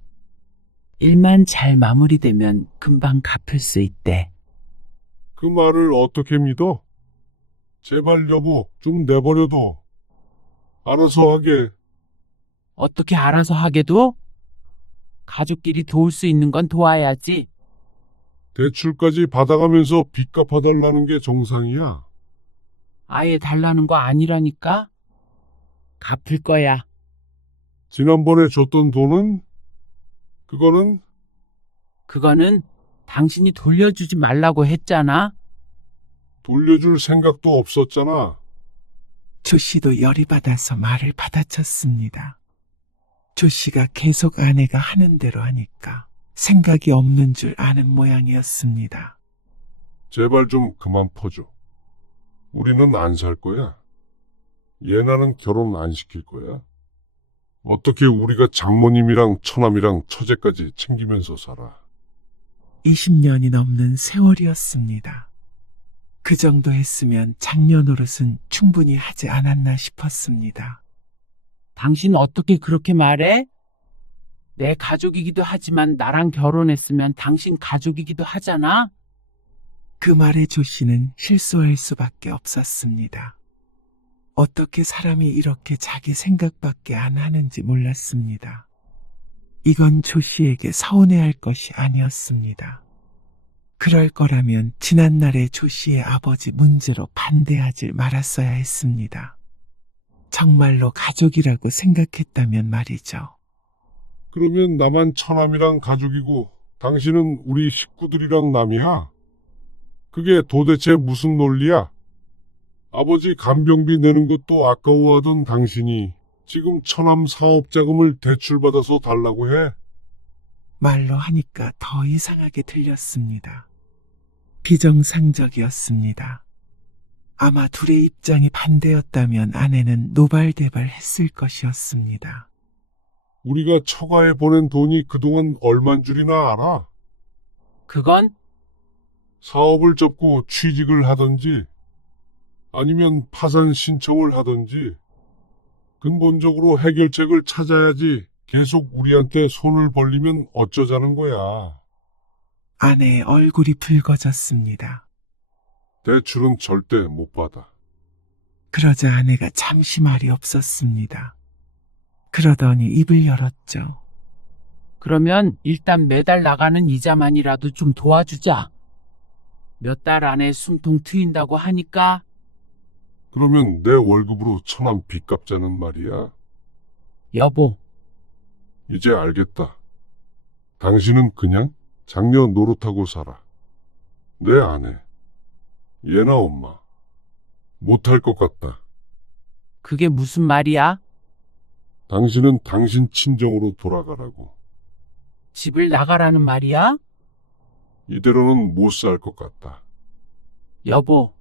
일만 잘 마무리되면 금방 갚을 수 있대. 그 말을 어떻게 믿어? 제발 여보, 좀 내버려둬. 알아서 하게. 어떻게 알아서 하게도? 가족끼리 도울 수 있는 건 도와야지. 대출까지 받아가면서 빚 갚아달라는 게 정상이야. 아예 달라는 거 아니라니까? 갚을 거야. 지난번에 줬던 돈은? 그거는 당신이 돌려주지 말라고 했잖아. 돌려줄 생각도 없었잖아. 조 씨도 열이 받아서 말을 받아쳤습니다. 조 씨가 계속 아내가 하는 대로 하니까 생각이 없는 줄 아는 모양이었습니다. 제발 좀 그만 퍼줘. 우리는 안 살 거야. 얘나는 결혼 안 시킬 거야. 어떻게 우리가 장모님이랑 처남이랑 처제까지 챙기면서 살아. 20년이 넘는 세월이었습니다. 그 정도 했으면 장녀 노릇은 충분히 하지 않았나 싶었습니다. 당신 어떻게 그렇게 말해? 내 가족이기도 하지만 나랑 결혼했으면 당신 가족이기도 하잖아? 그 말에 조 씨는 실소할 수밖에 없었습니다. 어떻게 사람이 이렇게 자기 생각밖에 안 하는지 몰랐습니다. 이건 조 씨에게 서운해할 것이 아니었습니다. 그럴 거라면 지난날의 조 씨의 아버지 문제로 반대하지 말았어야 했습니다. 정말로 가족이라고 생각했다면 말이죠. 그러면 나만 처남이랑 가족이고 당신은 우리 식구들이랑 남이야? 그게 도대체 무슨 논리야? 아버지 간병비 내는 것도 아까워하던 당신이 지금 처남 사업자금을 대출받아서 달라고 해? 말로 하니까 더 이상하게 들렸습니다. 비정상적이었습니다. 아마 둘의 입장이 반대였다면 아내는 노발대발했을 것이었습니다. 우리가 처가에 보낸 돈이 그동안 얼만 줄이나 알아? 그건 사업을 접고 취직을 하든지 아니면 파산 신청을 하든지 근본적으로 해결책을 찾아야지 계속 우리한테 손을 벌리면 어쩌자는 거야. 아내의 얼굴이 붉어졌습니다. 대출은 절대 못 받아. 그러자 아내가 잠시 말이 없었습니다. 그러더니 입을 열었죠. 그러면 일단 매달 나가는 이자만이라도 좀 도와주자. 몇 달 안에 숨통 트인다고 하니까 그러면 내 월급으로 처남 빚 갚자는 말이야. 여보, 이제 알겠다. 당신은 그냥 장녀 노릇하고 살아. 내 아내, 얘나 엄마, 못할 것 같다. 그게 무슨 말이야? 당신은 당신 친정으로 돌아가라고. 집을 나가라는 말이야? 이대로는 못 살 것 같다. 여보,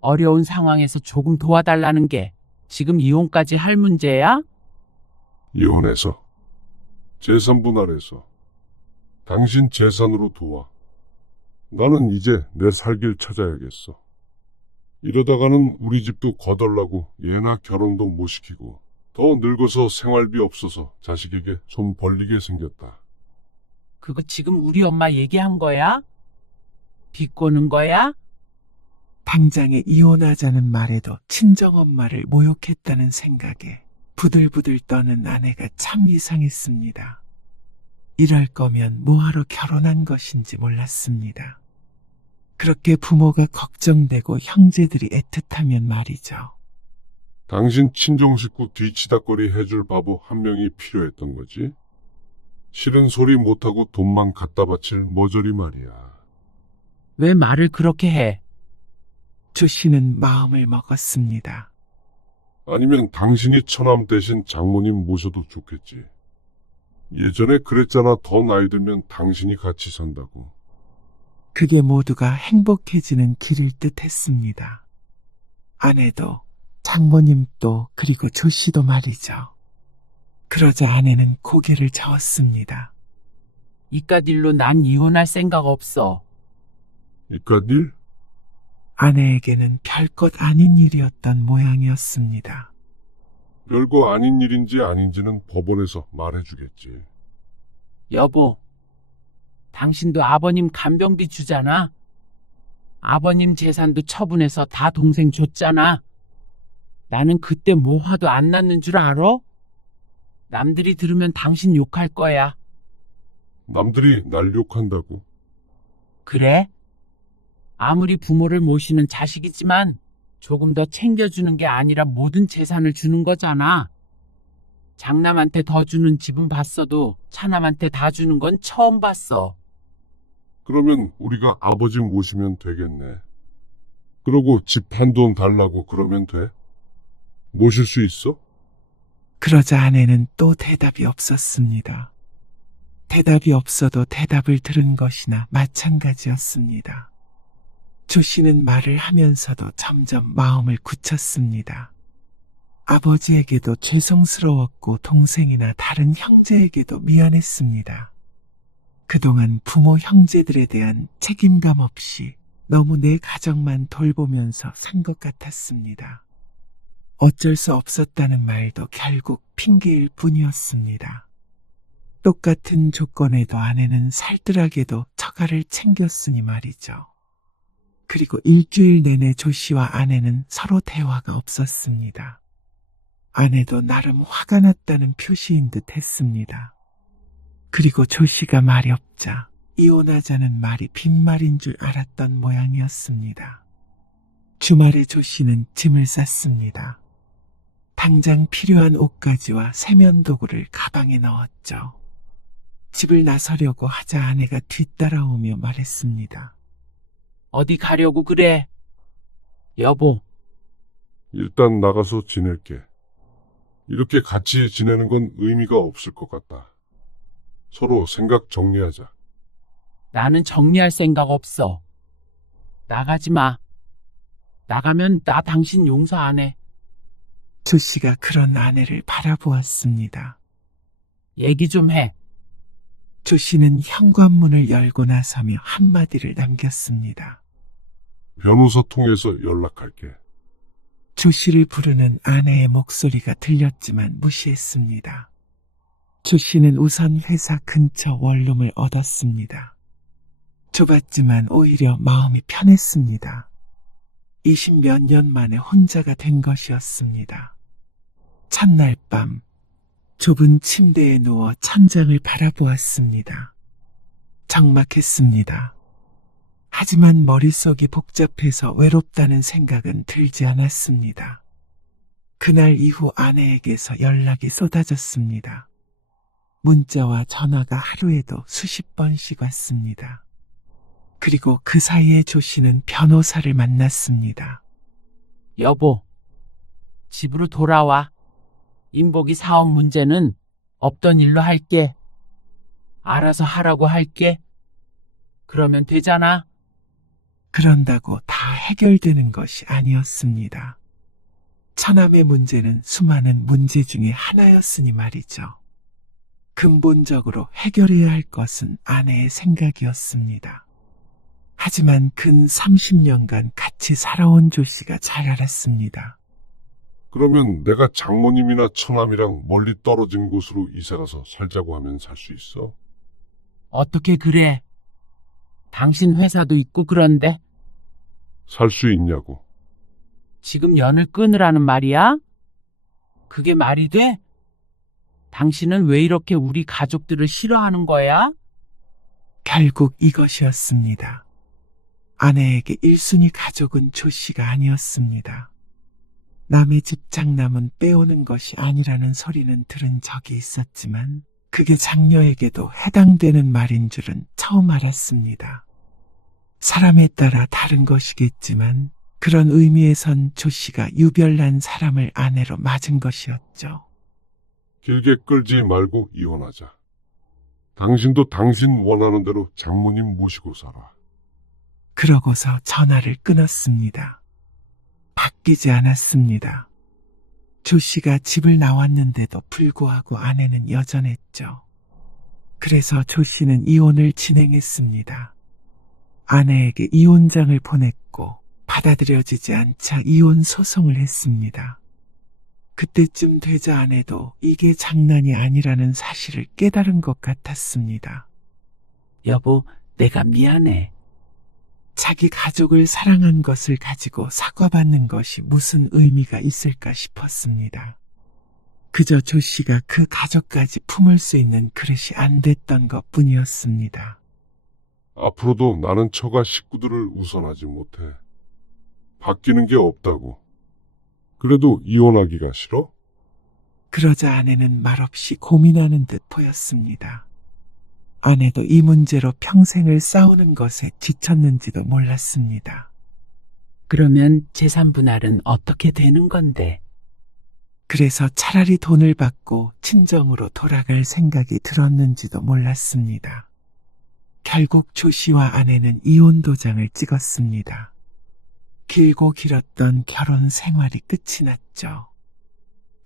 어려운 상황에서 조금 도와달라는 게 지금 이혼까지 할 문제야? 이혼해서, 재산 분할해서, 당신 재산으로 도와. 나는 이제 내 살 길 찾아야겠어. 이러다가는 우리 집도 거덜나고 얘나 결혼도 못 시키고 더 늙어서 생활비 없어서 자식에게 손 벌리게 생겼다. 그거 지금 우리 엄마 얘기한 거야? 비꼬는 거야? 당장에 이혼하자는 말에도 친정엄마를 모욕했다는 생각에 부들부들 떠는 아내가 참 이상했습니다. 이럴 거면 뭐하러 결혼한 것인지 몰랐습니다. 그렇게 부모가 걱정되고 형제들이 애틋하면 말이죠. 당신 친정 식구 뒤치다거리 해줄 바보 한 명이 필요했던 거지. 싫은 소리 못하고 돈만 갖다 바칠 모조리 말이야. 왜 말을 그렇게 해? 조 씨는 마음을 먹었습니다. 아니면 당신이 처남 대신 장모님 모셔도 좋겠지. 예전에 그랬잖아. 더 나이 들면 당신이 같이 산다고. 그게 모두가 행복해지는 길일 듯 했습니다. 아내도 장모님도 그리고 조 씨도 말이죠. 그러자 아내는 고개를 저었습니다. 이깟 일로 난 이혼할 생각 없어. 이깟 일? 아내에게는 별것 아닌 일이었던 모양이었습니다. 별거 아닌 일인지 아닌지는 법원에서 말해주겠지. 여보, 당신도 아버님 간병비 주잖아. 아버님 재산도 처분해서 다 동생 줬잖아. 나는 그때 뭐 화도 안 났는 줄 알아? 남들이 들으면 당신 욕할 거야. 남들이 날 욕한다고. 그래? 아무리 부모를 모시는 자식이지만 조금 더 챙겨주는 게 아니라 모든 재산을 주는 거잖아. 장남한테 더 주는 집은 봤어도 차남한테 다 주는 건 처음 봤어. 그러면 우리가 아버지 모시면 되겠네. 그러고 집 한 돈 달라고 그러면 돼? 모실 수 있어? 그러자 아내는 또 대답이 없었습니다. 대답이 없어도 대답을 들은 것이나 마찬가지였습니다. 조 씨는 말을 하면서도 점점 마음을 굳혔습니다. 아버지에게도 죄송스러웠고 동생이나 다른 형제에게도 미안했습니다. 그동안 부모 형제들에 대한 책임감 없이 너무 내 가정만 돌보면서 산 것 같았습니다. 어쩔 수 없었다는 말도 결국 핑계일 뿐이었습니다. 똑같은 조건에도 아내는 살뜰하게도 처가를 챙겼으니 말이죠. 그리고 일주일 내내 조 씨와 아내는 서로 대화가 없었습니다. 아내도 나름 화가 났다는 표시인 듯 했습니다. 그리고 조 씨가 말이 없자 이혼하자는 말이 빈말인 줄 알았던 모양이었습니다. 주말에 조 씨는 짐을 쌌습니다. 당장 필요한 옷가지와 세면도구를 가방에 넣었죠. 집을 나서려고 하자 아내가 뒤따라오며 말했습니다. 어디 가려고 그래? 여보, 일단 나가서 지낼게. 이렇게 같이 지내는 건 의미가 없을 것 같다. 서로 생각 정리하자. 나는 정리할 생각 없어. 나가지 마. 나가면 나 당신 용서 안 해. 조 씨가 그런 아내를 바라보았습니다. 얘기 좀 해. 조 씨는 현관문을 열고 나서며 한마디를 남겼습니다. 변호사 통해서 연락할게. 조 씨를 부르는 아내의 목소리가 들렸지만 무시했습니다. 조 씨는 우선 회사 근처 원룸을 얻었습니다. 좁았지만 오히려 마음이 편했습니다. 20몇 년 만에 혼자가 된 것이었습니다. 첫날 밤, 좁은 침대에 누워 천장을 바라보았습니다. 적막했습니다. 하지만 머릿속이 복잡해서 외롭다는 생각은 들지 않았습니다. 그날 이후 아내에게서 연락이 쏟아졌습니다. 문자와 전화가 하루에도 수십 번씩 왔습니다. 그리고 그 사이에 조 씨는 변호사를 만났습니다. 여보, 집으로 돌아와. 인복이 사업 문제는 없던 일로 할게. 알아서 하라고 할게. 그러면 되잖아. 그런다고 다 해결되는 것이 아니었습니다. 처남의 문제는 수많은 문제 중에 하나였으니 말이죠. 근본적으로 해결해야 할 것은 아내의 생각이었습니다. 하지만 근 30년간 같이 살아온 조 씨가 잘 알았습니다. 그러면 내가 장모님이나 처남이랑 멀리 떨어진 곳으로 이사가서 살자고 하면 살 수 있어? 어떻게 그래? 당신 회사도 있고 그런데 살 수 있냐고. 지금 연을 끊으라는 말이야? 그게 말이 돼? 당신은 왜 이렇게 우리 가족들을 싫어하는 거야? 결국 이것이었습니다. 아내에게 1순위 가족은 조 씨가 아니었습니다. 남의 집 장남은 빼오는 것이 아니라는 소리는 들은 적이 있었지만 그게 장녀에게도 해당되는 말인 줄은 처음 알았습니다. 사람에 따라 다른 것이겠지만 그런 의미에선 조 씨가 유별난 사람을 아내로 맞은 것이었죠. 길게 끌지 말고 이혼하자. 당신도 당신 원하는 대로 장모님 모시고 살아. 그러고서 전화를 끊었습니다. 바뀌지 않았습니다. 조 씨가 집을 나왔는데도 불구하고 아내는 여전했죠. 그래서 조 씨는 이혼을 진행했습니다. 아내에게 이혼장을 보냈고 받아들여지지 않자 이혼 소송을 했습니다. 그때쯤 되자 아내도 이게 장난이 아니라는 사실을 깨달은 것 같았습니다. 여보, 내가 미안해. 자기 가족을 사랑한 것을 가지고 사과받는 것이 무슨 의미가 있을까 싶었습니다. 그저 조 씨가 그 가족까지 품을 수 있는 그릇이 안 됐던 것 뿐이었습니다. 앞으로도 나는 처가 식구들을 우선하지 못해. 바뀌는 게 없다고. 그래도 이혼하기가 싫어? 그러자 아내는 말없이 고민하는 듯 보였습니다. 아내도 이 문제로 평생을 싸우는 것에 지쳤는지도 몰랐습니다. 그러면 재산 분할은 어떻게 되는 건데? 그래서 차라리 돈을 받고 친정으로 돌아갈 생각이 들었는지도 몰랐습니다. 결국 조 씨와 아내는 이혼 도장을 찍었습니다. 길고 길었던 결혼 생활이 끝이 났죠.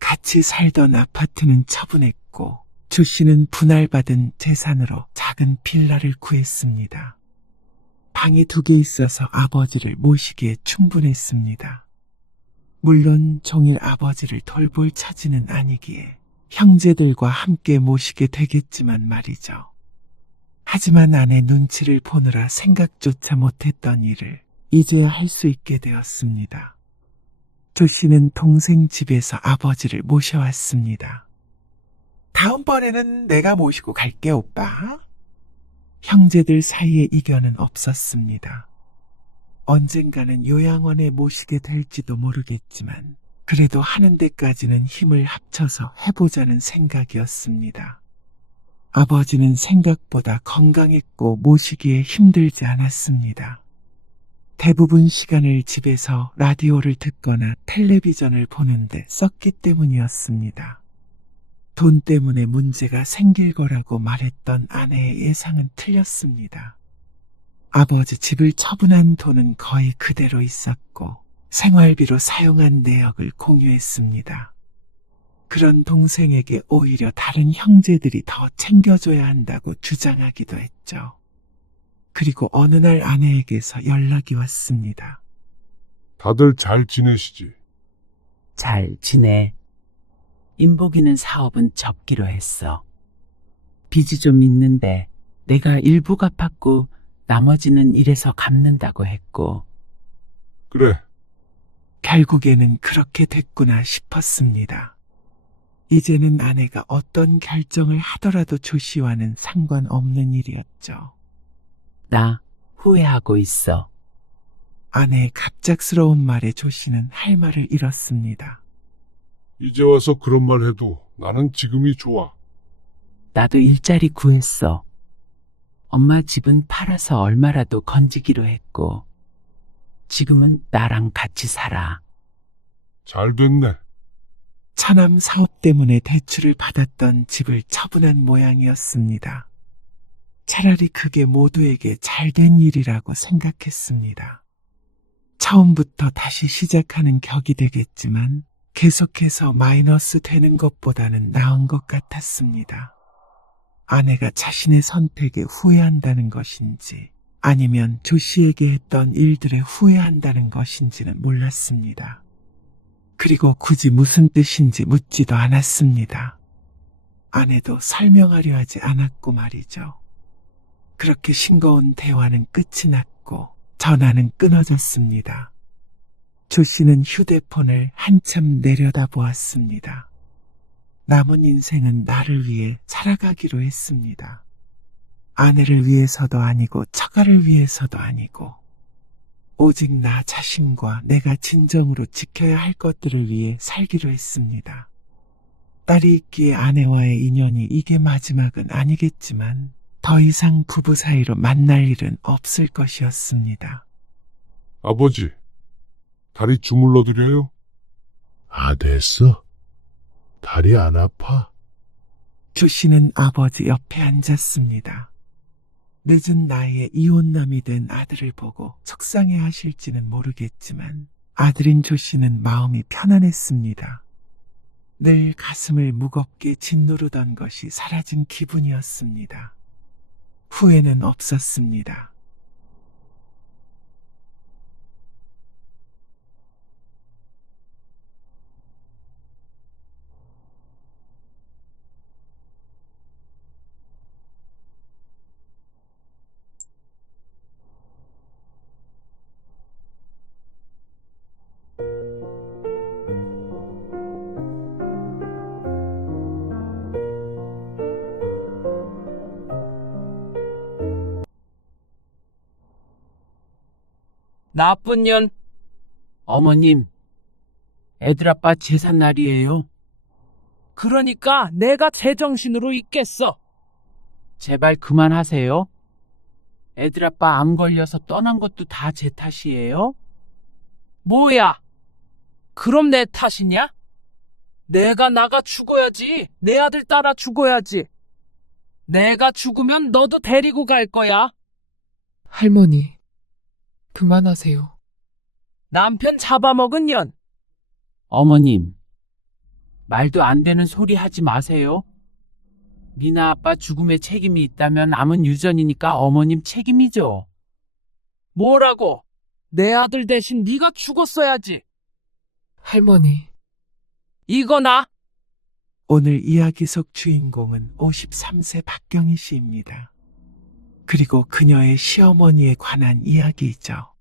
같이 살던 아파트는 처분했고 조 씨는 분할받은 재산으로 작은 빌라를 구했습니다. 방이 2개 있어서 아버지를 모시기에 충분했습니다. 물론 종일 아버지를 돌볼 처지는 아니기에 형제들과 함께 모시게 되겠지만 말이죠. 하지만 아내 눈치를 보느라 생각조차 못했던 일을 이제야 할 수 있게 되었습니다. 조 씨는 동생 집에서 아버지를 모셔왔습니다. 다음번에는 내가 모시고 갈게, 오빠. 형제들 사이에 이견은 없었습니다. 언젠가는 요양원에 모시게 될지도 모르겠지만 그래도 하는 데까지는 힘을 합쳐서 해보자는 생각이었습니다. 아버지는 생각보다 건강했고 모시기에 힘들지 않았습니다. 대부분 시간을 집에서 라디오를 듣거나 텔레비전을 보는데 썼기 때문이었습니다. 돈 때문에 문제가 생길 거라고 말했던 아내의 예상은 틀렸습니다. 아버지 집을 처분한 돈은 거의 그대로 있었고 생활비로 사용한 내역을 공유했습니다. 그런 동생에게 오히려 다른 형제들이 더 챙겨줘야 한다고 주장하기도 했죠. 그리고 어느 날 아내에게서 연락이 왔습니다. 다들 잘 지내시지? 잘 지내. 인복이는 사업은 접기로 했어. 빚이 좀 있는데 내가 일부 갚았고 나머지는 일해서 갚는다고 했고. 그래, 결국에는 그렇게 됐구나 싶었습니다. 이제는 아내가 어떤 결정을 하더라도 조 씨와는 상관없는 일이었죠. 나 후회하고 있어. 아내의 갑작스러운 말에 조 씨는 할 말을 잃었습니다. 이제 와서 그런 말 해도 나는 지금이 좋아. 나도 일자리 구했어. 엄마 집은 팔아서 얼마라도 건지기로 했고. 지금은 나랑 같이 살아. 잘 됐네. 차남 사업 때문에 대출을 받았던 집을 처분한 모양이었습니다. 차라리 그게 모두에게 잘된 일이라고 생각했습니다. 처음부터 다시 시작하는 격이 되겠지만 계속해서 마이너스 되는 것보다는 나은 것 같았습니다. 아내가 자신의 선택에 후회한다는 것인지 아니면 조 씨에게 했던 일들에 후회한다는 것인지는 몰랐습니다. 그리고 굳이 무슨 뜻인지 묻지도 않았습니다. 아내도 설명하려 하지 않았고 말이죠. 그렇게 싱거운 대화는 끝이 났고 전화는 끊어졌습니다. 조 씨는 휴대폰을 한참 내려다보았습니다. 남은 인생은 나를 위해 살아가기로 했습니다. 아내를 위해서도 아니고 처가를 위해서도 아니고 오직 나 자신과 내가 진정으로 지켜야 할 것들을 위해 살기로 했습니다. 딸이 있기에 아내와의 인연이 이게 마지막은 아니겠지만 더 이상 부부 사이로 만날 일은 없을 것이었습니다. 아버지, 다리 주물러 드려요? 됐어. 다리 안 아파? 조 씨는 아버지 옆에 앉았습니다. 늦은 나이에 이혼남이 된 아들을 보고 속상해 하실지는 모르겠지만 아들인 조 씨는 마음이 편안했습니다. 늘 가슴을 무겁게 짓누르던 것이 사라진 기분이었습니다. 후회는 없었습니다. 나쁜 년. 어머님, 애들 아빠 제삿날이에요. 그러니까 내가 제정신으로 있겠어. 제발 그만하세요. 애들 아빠 암 걸려서 떠난 것도 다 제 탓이에요? 뭐야? 그럼 내 탓이냐? 내가 나가 죽어야지. 내 아들 따라 죽어야지. 내가 죽으면 너도 데리고 갈 거야. 할머니, 그만하세요. 남편 잡아먹은 년. 어머님, 말도 안 되는 소리 하지 마세요. 미나 아빠 죽음에 책임이 있다면 암은 유전이니까 어머님 책임이죠. 뭐라고? 내 아들 대신 네가 죽었어야지. 할머니, 이거나. 오늘 이야기 속 주인공은 53세 박경희 씨입니다. 그리고 그녀의 시어머니에 관한 이야기이죠.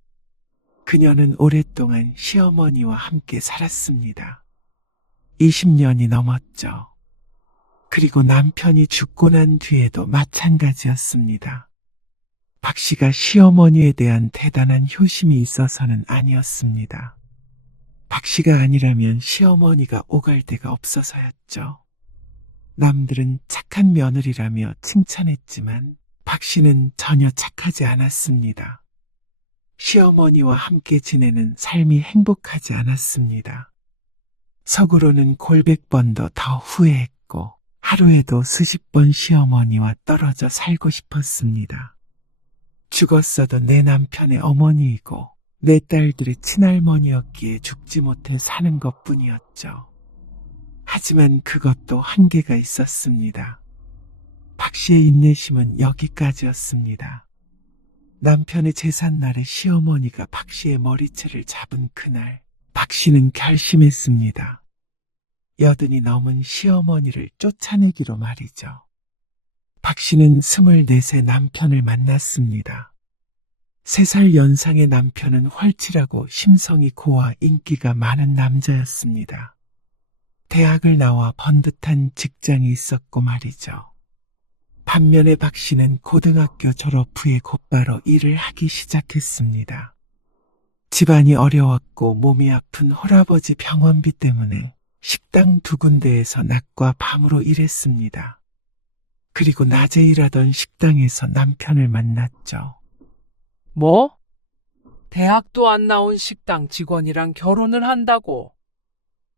그녀는 오랫동안 시어머니와 함께 살았습니다. 20년이 넘었죠. 그리고 남편이 죽고 난 뒤에도 마찬가지였습니다. 박 씨가 시어머니에 대한 대단한 효심이 있어서는 아니었습니다. 박 씨가 아니라면 시어머니가 오갈 데가 없어서였죠. 남들은 착한 며느리라며 칭찬했지만 박 씨는 전혀 착하지 않았습니다. 시어머니와 함께 지내는 삶이 행복하지 않았습니다. 속으로는 골백 번도 더 후회했고 하루에도 수십 번 시어머니와 떨어져 살고 싶었습니다. 죽었어도 내 남편의 어머니이고 내 딸들의 친할머니였기에 죽지 못해 사는 것뿐이었죠. 하지만 그것도 한계가 있었습니다. 박 씨의 인내심은 여기까지였습니다. 남편의 제삿날에 시어머니가 박 씨의 머리채를 잡은 그날, 박 씨는 결심했습니다. 여든이 넘은 시어머니를 쫓아내기로 말이죠. 박 씨는 24세 남편을 만났습니다. 3살 연상의 남편은 훤칠하고 심성이 고와 인기가 많은 남자였습니다. 대학을 나와 번듯한 직장이 있었고 말이죠. 반면에 박 씨는 고등학교 졸업 후에 곧바로 일을 하기 시작했습니다. 집안이 어려웠고 몸이 아픈 홀아버지 병원비 때문에 식당 2군데에서 낮과 밤으로 일했습니다. 그리고 낮에 일하던 식당에서 남편을 만났죠. 뭐? 대학도 안 나온 식당 직원이랑 결혼을 한다고?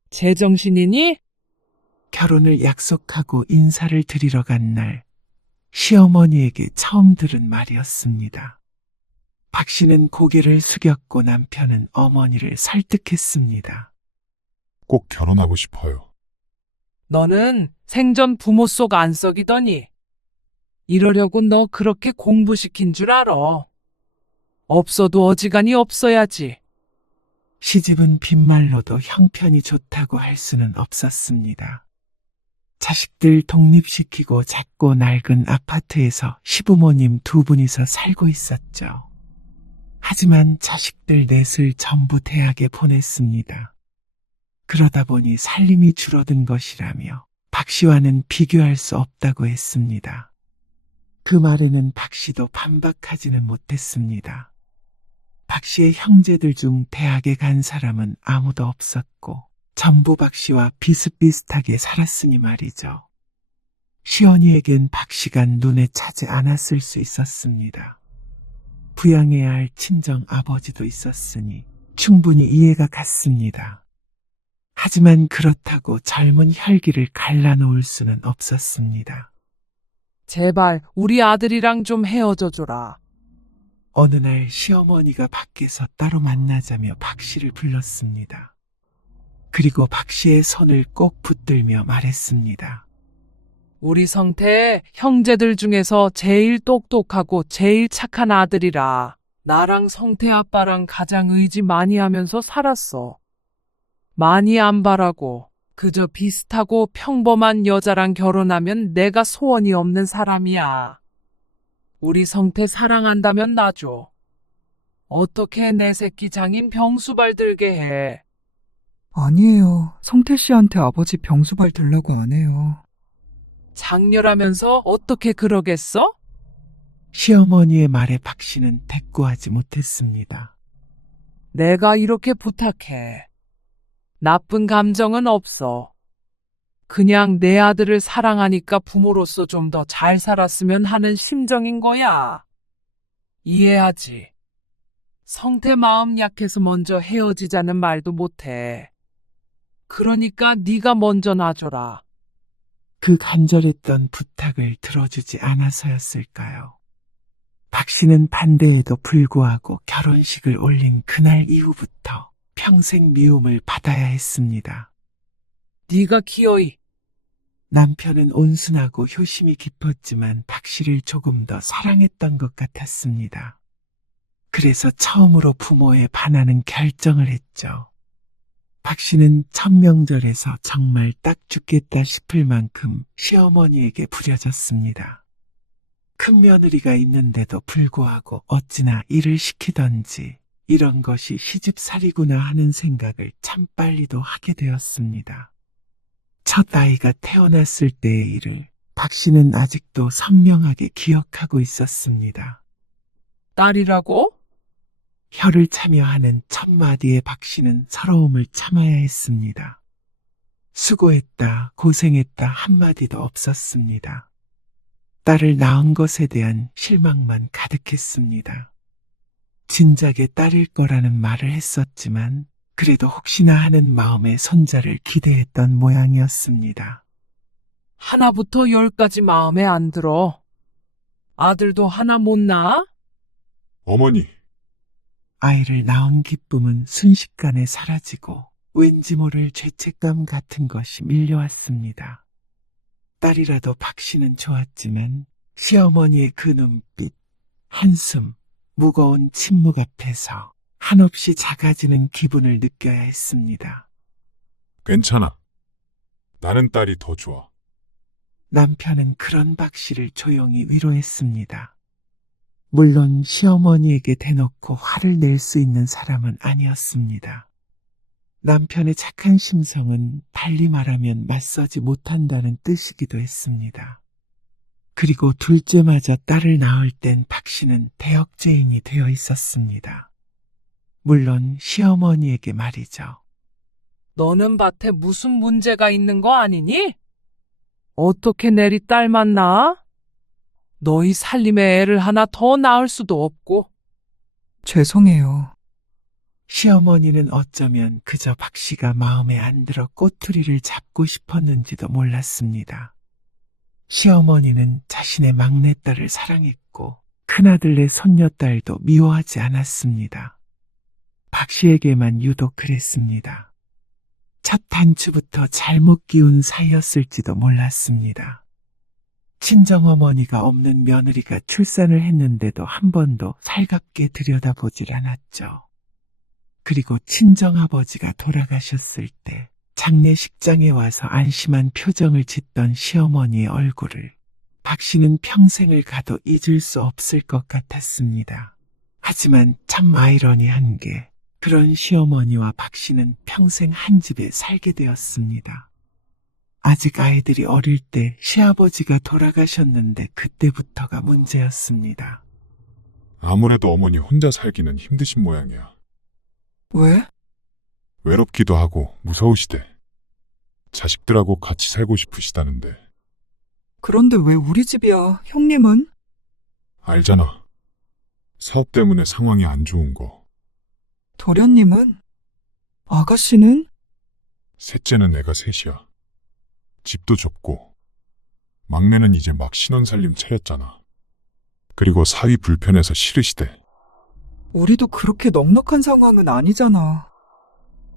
제정신이니? 결혼을 약속하고 인사를 드리러 간 날, 시어머니에게 처음 들은 말이었습니다. 박 씨는 고개를 숙였고 남편은 어머니를 설득했습니다. 꼭 결혼하고 싶어요. 너는 생전 부모 속 안 썩이더니 이러려고 너 그렇게 공부시킨 줄 알아. 없어도 어지간히 없어야지. 시집은 빈말로도 형편이 좋다고 할 수는 없었습니다. 자식들 독립시키고 작고 낡은 아파트에서 시부모님 2분이서 살고 있었죠. 하지만 자식들 넷을 전부 대학에 보냈습니다. 그러다 보니 살림이 줄어든 것이라며 박 씨와는 비교할 수 없다고 했습니다. 그 말에는 박 씨도 반박하지는 못했습니다. 박 씨의 형제들 중 대학에 간 사람은 아무도 없었고 전부 박 씨와 비슷비슷하게 살았으니 말이죠. 시언니에겐 박 씨가 눈에 차지 않았을 수 있었습니다. 부양해야 할 친정 아버지도 있었으니 충분히 이해가 갔습니다. 하지만 그렇다고 젊은 혈기를 갈라놓을 수는 없었습니다. 제발 우리 아들이랑 좀 헤어져 줘라. 어느 날 시어머니가 밖에서 따로 만나자며 박 씨를 불렀습니다. 그리고 박 씨의 손을 꼭 붙들며 말했습니다. 우리 성태 형제들 중에서 제일 똑똑하고 제일 착한 아들이라. 나랑 성태 아빠랑 가장 의지 많이 하면서 살았어. 많이 안 바라고 그저 비슷하고 평범한 여자랑 결혼하면 내가 소원이 없는 사람이야. 우리 성태 사랑한다면 놔줘. 어떻게 내 새끼 장인 병수발 들게 해. 아니에요. 성태 씨한테 아버지 병수발 들라고 안 해요. 장렬하면서 어떻게 그러겠어? 시어머니의 말에 박 씨는 대꾸하지 못했습니다. 내가 이렇게 부탁해. 나쁜 감정은 없어. 그냥 내 아들을 사랑하니까 부모로서 좀 더 잘 살았으면 하는 심정인 거야. 이해하지? 성태 마음 약해서 먼저 헤어지자는 말도 못해. 그러니까 네가 먼저 놔줘라. 그 간절했던 부탁을 들어주지 않아서였을까요? 박 씨는 반대에도 불구하고 결혼식을 올린 그날 이후부터 평생 미움을 받아야 했습니다. 네가 기어이. 남편은 온순하고 효심이 깊었지만 박 씨를 조금 더 사랑했던 것 같았습니다. 그래서 처음으로 부모에 반하는 결정을 했죠. 박 씨는 첫 명절에서 정말 딱 죽겠다 싶을 만큼 시어머니에게 부려졌습니다. 큰 며느리가 있는데도 불구하고 어찌나 일을 시키던지 이런 것이 시집살이구나 하는 생각을 참 빨리도 하게 되었습니다. 첫 아이가 태어났을 때의 일을 박 씨는 아직도 선명하게 기억하고 있었습니다. 딸이라고? 혀를 차며 하는 첫 마디에 박 씨는 서러움을 참아야 했습니다. 수고했다, 고생했다 한마디도 없었습니다. 딸을 낳은 것에 대한 실망만 가득했습니다. 진작에 딸일 거라는 말을 했었지만 그래도 혹시나 하는 마음에 손자를 기대했던 모양이었습니다. 하나부터 10까지 마음에 안 들어. 아들도 하나 못 낳아? 어머니, 아이를 낳은 기쁨은 순식간에 사라지고 왠지 모를 죄책감 같은 것이 밀려왔습니다. 딸이라도 박 씨는 좋았지만 시어머니의 그 눈빛, 한숨, 무거운 침묵 앞에서 한없이 작아지는 기분을 느껴야 했습니다. 괜찮아. 나는 딸이 더 좋아. 남편은 그런 박 씨를 조용히 위로했습니다. 물론 시어머니에게 대놓고 화를 낼 수 있는 사람은 아니었습니다. 남편의 착한 심성은 달리 말하면 맞서지 못한다는 뜻이기도 했습니다. 그리고 둘째마저 딸을 낳을 땐 박 씨는 대역죄인이 되어 있었습니다. 물론 시어머니에게 말이죠. 너는 밭에 무슨 문제가 있는 거 아니니? 어떻게 내리 딸만 낳아? 너희 살림에 애를 하나 더 낳을 수도 없고. 죄송해요. 시어머니는 어쩌면 그저 박 씨가 마음에 안 들어 꼬투리를 잡고 싶었는지도 몰랐습니다. 시어머니는 자신의 막내딸을 사랑했고 큰아들네 손녀딸도 미워하지 않았습니다. 박 씨에게만 유독 그랬습니다. 첫 단추부터 잘못 끼운 사이였을지도 몰랐습니다. 친정어머니가 없는 며느리가 출산을 했는데도 한 번도 살갑게 들여다보질 않았죠. 그리고 친정아버지가 돌아가셨을 때 장례식장에 와서 안심한 표정을 짓던 시어머니의 얼굴을 박 씨는 평생을 가도 잊을 수 없을 것 같았습니다. 하지만 참 아이러니한 게 그런 시어머니와 박 씨는 평생 한 집에 살게 되었습니다. 아직 아이들이 어릴 때 시아버지가 돌아가셨는데 그때부터가 문제였습니다. 아무래도 어머니 혼자 살기는 힘드신 모양이야. 왜? 외롭기도 하고 무서우시대. 자식들하고 같이 살고 싶으시다는데. 그런데 왜 우리 집이야? 형님은? 알잖아. 사업 때문에 상황이 안 좋은 거. 도련님은? 아가씨는? 셋째는 애가 셋이야. 집도 좁고 막내는 이제 막 신혼살림 차렸잖아. 그리고 사위 불편해서 싫으시대. 우리도 그렇게 넉넉한 상황은 아니잖아.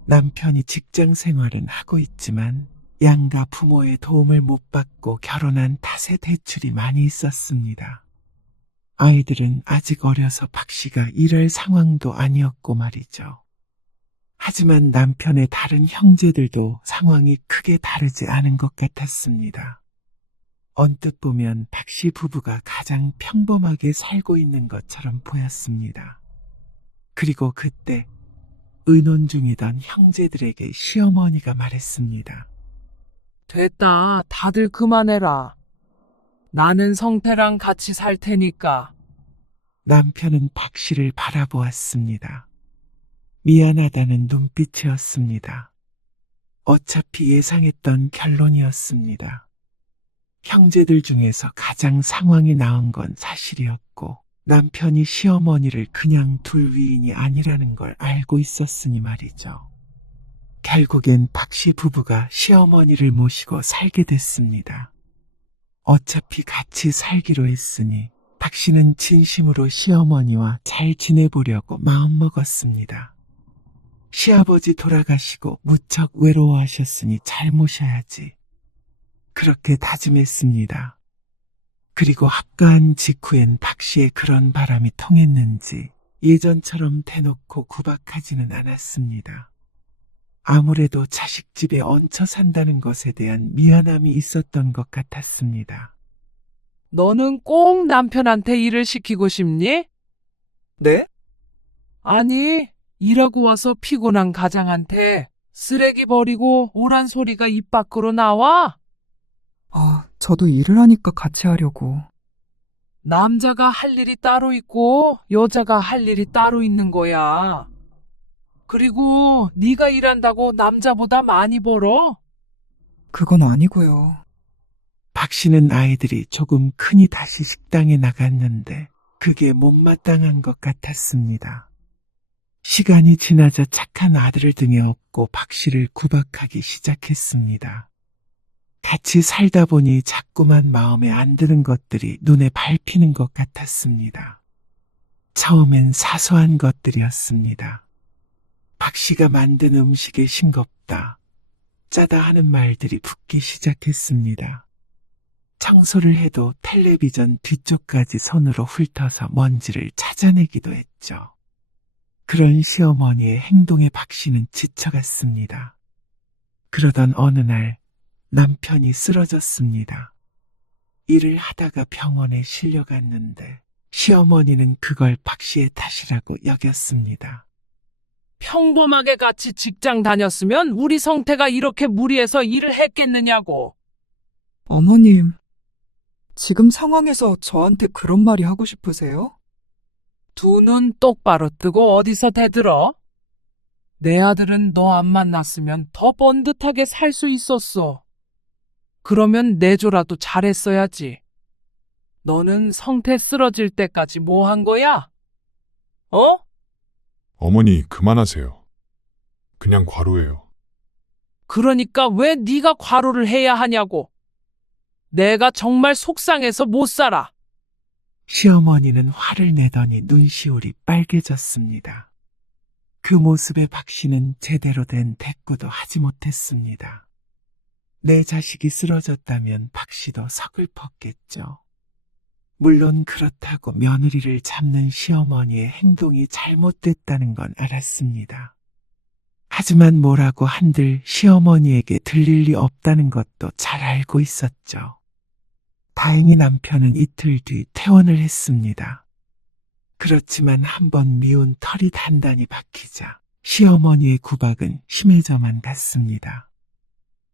남편이 직장 생활은 하고 있지만 양가 부모의 도움을 못 받고 결혼한 탓에 대출이 많이 있었습니다. 아이들은 아직 어려서 박 씨가 일할 상황도 아니었고 말이죠. 하지만 남편의 다른 형제들도 상황이 크게 다르지 않은 것 같았습니다. 언뜻 보면 박 씨 부부가 가장 평범하게 살고 있는 것처럼 보였습니다. 그리고 그때 의논 중이던 형제들에게 시어머니가 말했습니다. 됐다. 다들 그만해라. 나는 성태랑 같이 살 테니까. 남편은 박 씨를 바라보았습니다. 미안하다는 눈빛이었습니다. 어차피 예상했던 결론이었습니다. 형제들 중에서 가장 상황이 나은 건 사실이었고 남편이 시어머니를 그냥 둘 위인이 아니라는 걸 알고 있었으니 말이죠. 결국엔 박 씨 부부가 시어머니를 모시고 살게 됐습니다. 어차피 같이 살기로 했으니 박 씨는 진심으로 시어머니와 잘 지내보려고 마음먹었습니다. 시아버지 돌아가시고 무척 외로워하셨으니 잘 모셔야지. 그렇게 다짐했습니다. 그리고 합가한 직후엔 박 씨의 그런 바람이 통했는지 예전처럼 대놓고 구박하지는 않았습니다. 아무래도 자식 집에 얹혀 산다는 것에 대한 미안함이 있었던 것 같았습니다. 너는 꼭 남편한테 일을 시키고 싶니? 네? 아니, 일하고 와서 피곤한 가장한테 쓰레기 버리고 오란 소리가 입 밖으로 나와? 저도 일을 하니까 같이 하려고. 남자가 할 일이 따로 있고 여자가 할 일이 따로 있는 거야. 그리고 네가 일한다고 남자보다 많이 벌어? 그건 아니고요. 박 씨는 아이들이 조금 크니 다시 식당에 나갔는데 그게 못마땅한 것 같았습니다. 시간이 지나자 착한 아들을 등에 업고 박 씨를 구박하기 시작했습니다. 같이 살다 보니 자꾸만 마음에 안 드는 것들이 눈에 밟히는 것 같았습니다. 처음엔 사소한 것들이었습니다. 박 씨가 만든 음식에 싱겁다, 짜다 하는 말들이 붙기 시작했습니다. 청소를 해도 텔레비전 뒤쪽까지 손으로 훑어서 먼지를 찾아내기도 했죠. 그런 시어머니의 행동에 박 씨는 지쳐갔습니다. 그러던 어느 날 남편이 쓰러졌습니다. 일을 하다가 병원에 실려갔는데 시어머니는 그걸 박 씨의 탓이라고 여겼습니다. 평범하게 같이 직장 다녔으면 우리 성태가 이렇게 무리해서 일을 했겠느냐고. 어머님, 지금 상황에서 저한테 그런 말이 하고 싶으세요? 두 눈 똑바로 뜨고 어디서 대들어? 내 아들은 너 안 만났으면 더 번듯하게 살 수 있었어. 그러면 내조라도 잘했어야지. 너는 성태 쓰러질 때까지 뭐 한 거야? 어? 어머니, 그만하세요. 그냥 과로예요. 그러니까 왜 네가 과로를 해야 하냐고. 내가 정말 속상해서 못 살아. 시어머니는 화를 내더니 눈시울이 빨개졌습니다. 그 모습에 박 씨는 제대로 된 대꾸도 하지 못했습니다. 내 자식이 쓰러졌다면 박 씨도 서글펐겠죠. 물론 그렇다고 며느리를 잡는 시어머니의 행동이 잘못됐다는 건 알았습니다. 하지만 뭐라고 한들 시어머니에게 들릴 리 없다는 것도 잘 알고 있었죠. 다행히 남편은 이틀 뒤 퇴원을 했습니다. 그렇지만 한번 미운 털이 단단히 박히자 시어머니의 구박은 심해져만 갔습니다.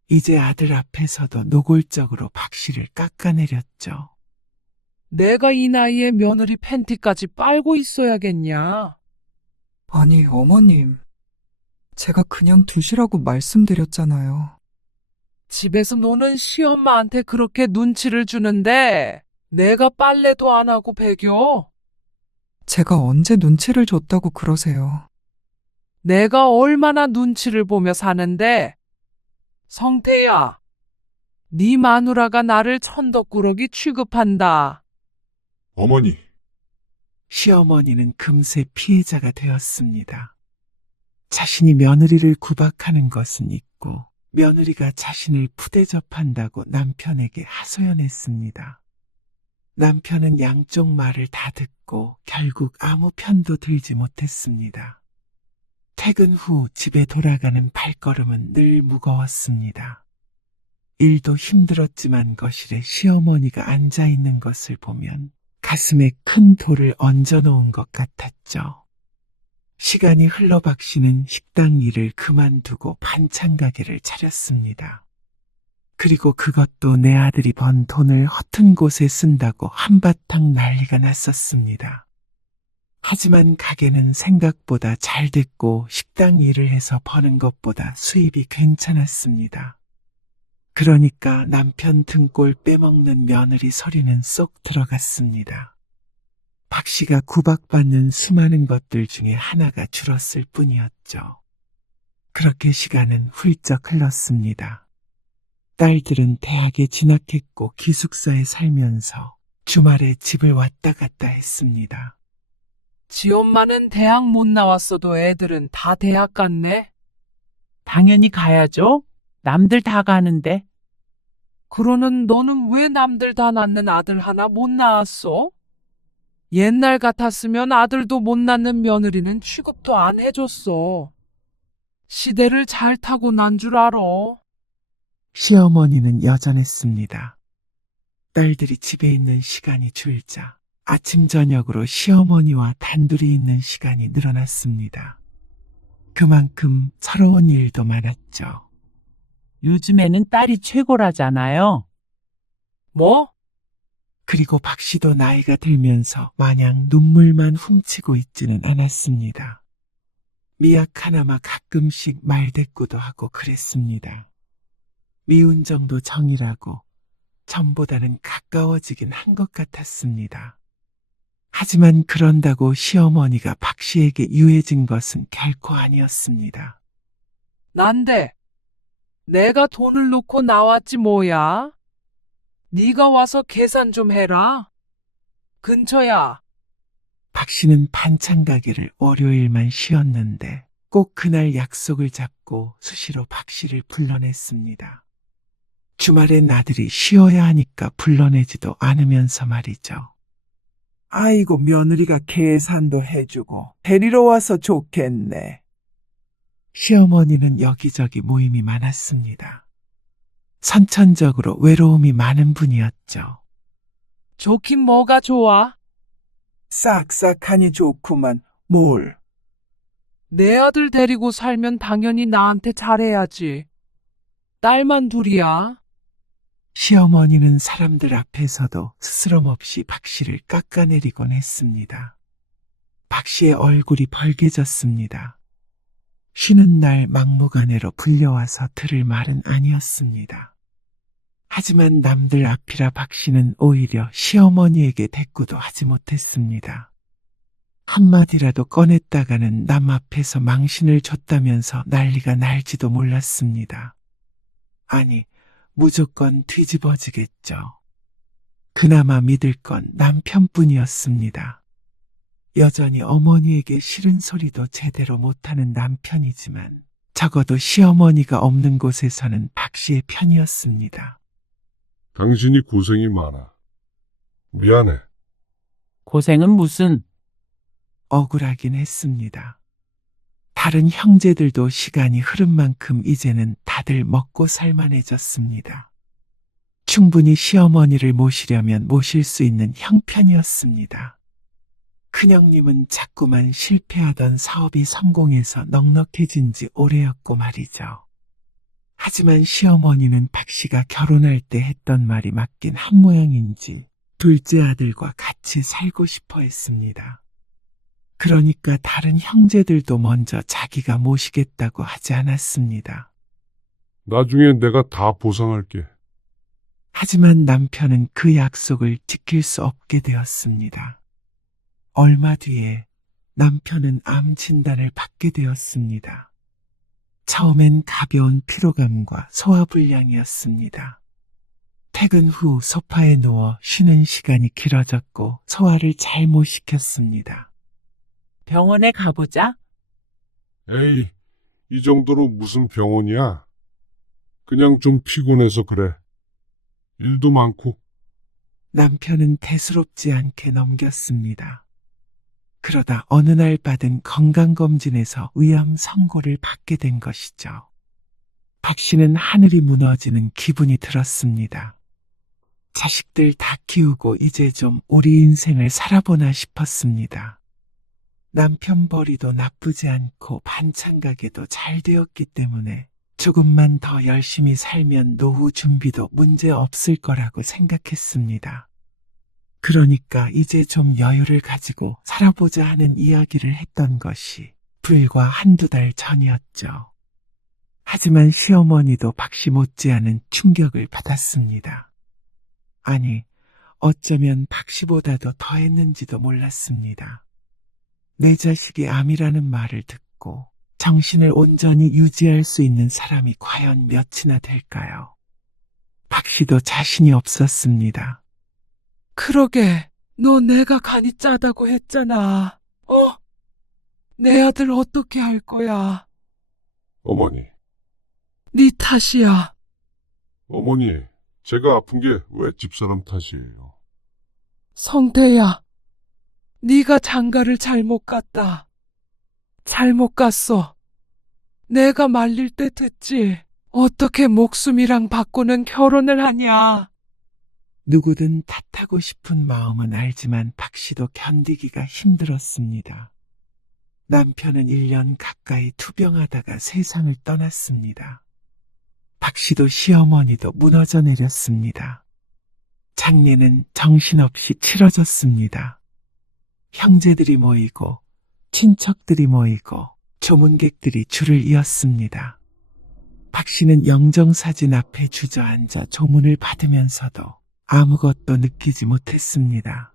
이제 아들 앞에서도 노골적으로 박 씨를 깎아내렸죠. 내가 이 나이에 며느리 팬티까지 빨고 있어야겠냐. 아니, 어머님. 제가 그냥 두시라고 말씀드렸잖아요. 집에서 노는 시엄마한테 그렇게 눈치를 주는데 내가 빨래도 안 하고 배겨. 제가 언제 눈치를 줬다고 그러세요? 내가 얼마나 눈치를 보며 사는데. 성태야, 네 마누라가 나를 천덕꾸러기 취급한다. 어머니, 시어머니는 금세 피해자가 되었습니다. 자신이 며느리를 구박하는 것은 있고 며느리가 자신을 푸대접한다고 남편에게 하소연했습니다. 남편은 양쪽 말을 다 듣고 결국 아무 편도 들지 못했습니다. 퇴근 후 집에 돌아가는 발걸음은 늘 무거웠습니다. 일도 힘들었지만 거실에 시어머니가 앉아있는 것을 보면 가슴에 큰 돌을 얹어놓은 것 같았죠. 시간이 흘러 박 씨는 식당 일을 그만두고 반찬 가게를 차렸습니다. 그리고 그것도 내 아들이 번 돈을 허튼 곳에 쓴다고 한바탕 난리가 났었습니다. 하지만 가게는 생각보다 잘 됐고 식당 일을 해서 버는 것보다 수입이 괜찮았습니다. 그러니까 남편 등골 빼먹는 며느리 소리는 쏙 들어갔습니다. 박 씨가 구박받는 수많은 것들 중에 하나가 줄었을 뿐이었죠. 그렇게 시간은 훌쩍 흘렀습니다. 딸들은 대학에 진학했고 기숙사에 살면서 주말에 집을 왔다 갔다 했습니다. 지 엄마는 대학 못 나왔어도 애들은 다 대학 갔네. 당연히 가야죠. 남들 다 가는데. 그러는 너는 왜 남들 다 낳는 아들 하나 못 낳았어? 옛날 같았으면 아들도 못 낳는 며느리는 취급도 안 해줬어. 시대를 잘 타고 난 줄 알아. 시어머니는 여전했습니다. 딸들이 집에 있는 시간이 줄자 아침 저녁으로 시어머니와 단둘이 있는 시간이 늘어났습니다. 그만큼 서러운 일도 많았죠. 요즘에는 딸이 최고라잖아요. 뭐? 그리고 박 씨도 나이가 들면서 마냥 눈물만 훔치고 있지는 않았습니다. 미약하나마 가끔씩 말대꾸도 하고 그랬습니다. 미운 정도 정이라고 전보다는 가까워지긴 한 것 같았습니다. 하지만 그런다고 시어머니가 박 씨에게 유해진 것은 결코 아니었습니다. 난데 내가 돈을 놓고 나왔지 뭐야? 네가 와서 계산 좀 해라. 근처야. 박 씨는 반찬 가게를 월요일만 쉬었는데 꼭 그날 약속을 잡고 수시로 박 씨를 불러냈습니다. 주말엔 나들이 쉬어야 하니까 불러내지도 않으면서 말이죠. 아이고, 며느리가 계산도 해주고 데리러 와서 좋겠네. 시어머니는 여기저기 모임이 많았습니다. 선천적으로 외로움이 많은 분이었죠. 좋긴 뭐가 좋아? 싹싹하니 좋구만. 뭘? 내 아들 데리고 살면 당연히 나한테 잘해야지. 딸만 둘이야. 시어머니는 사람들 앞에서도 스스럼 없이 박 씨를 깎아내리곤 했습니다. 박 씨의 얼굴이 벌개졌습니다. 쉬는 날 막무가내로 불려와서 들을 말은 아니었습니다. 하지만 남들 앞이라 박 씨는 오히려 시어머니에게 대꾸도 하지 못했습니다. 한마디라도 꺼냈다가는 남 앞에서 망신을 줬다면서 난리가 날지도 몰랐습니다. 아니, 무조건 뒤집어지겠죠. 그나마 믿을 건 남편뿐이었습니다. 여전히 어머니에게 싫은 소리도 제대로 못하는 남편이지만 적어도 시어머니가 없는 곳에서는 박 씨의 편이었습니다. 당신이 고생이 많아. 미안해. 고생은 무슨? 억울하긴 했습니다. 다른 형제들도 시간이 흐른 만큼 이제는 다들 먹고 살만해졌습니다. 충분히 시어머니를 모시려면 모실 수 있는 형편이었습니다. 큰형님은 자꾸만 실패하던 사업이 성공해서 넉넉해진 지 오래였고 말이죠. 하지만 시어머니는 박 씨가 결혼할 때 했던 말이 맞긴 한 모양인지 둘째 아들과 같이 살고 싶어 했습니다. 그러니까 다른 형제들도 먼저 자기가 모시겠다고 하지 않았습니다. 나중에 내가 다 보상할게. 하지만 남편은 그 약속을 지킬 수 없게 되었습니다. 얼마 뒤에 남편은 암 진단을 받게 되었습니다. 처음엔 가벼운 피로감과 소화불량이었습니다. 퇴근 후 소파에 누워 쉬는 시간이 길어졌고 소화를 잘 못 시켰습니다. 병원에 가보자. 에이, 이 정도로 무슨 병원이야? 그냥 좀 피곤해서 그래. 일도 많고. 남편은 대수롭지 않게 넘겼습니다. 그러다 어느 날 받은 건강검진에서 위암 선고를 받게 된 것이죠. 박 씨는 하늘이 무너지는 기분이 들었습니다. 자식들 다 키우고 이제 좀 우리 인생을 살아보나 싶었습니다. 남편 벌이도 나쁘지 않고 반찬 가게도 잘 되었기 때문에 조금만 더 열심히 살면 노후 준비도 문제 없을 거라고 생각했습니다. 그러니까 이제 좀 여유를 가지고 살아보자 하는 이야기를 했던 것이 불과 한두 달 전이었죠. 하지만 시어머니도 박 씨 못지않은 충격을 받았습니다. 아니, 어쩌면 박 씨보다도 더했는지도 몰랐습니다. 내 자식이 암이라는 말을 듣고 정신을 온전히 유지할 수 있는 사람이 과연 몇이나 될까요? 박 씨도 자신이 없었습니다. 그러게, 너 내가 간이 짜다고 했잖아. 내 아들 어떻게 할 거야? 어머니, 네 탓이야. 어머니, 제가 아픈 게 왜 집사람 탓이에요? 성태야, 네가 장가를 잘못 갔다. 잘못 갔어. 내가 말릴 때 듣지. 어떻게 목숨이랑 바꾸는 결혼을 하냐. 누구든 탓하고 싶은 마음은 알지만 박 씨도 견디기가 힘들었습니다. 남편은 1년 가까이 투병하다가 세상을 떠났습니다. 박 씨도 시어머니도 무너져 내렸습니다. 장례는 정신없이 치러졌습니다. 형제들이 모이고 친척들이 모이고 조문객들이 줄을 이었습니다. 박 씨는 영정사진 앞에 주저앉아 조문을 받으면서도 아무것도 느끼지 못했습니다.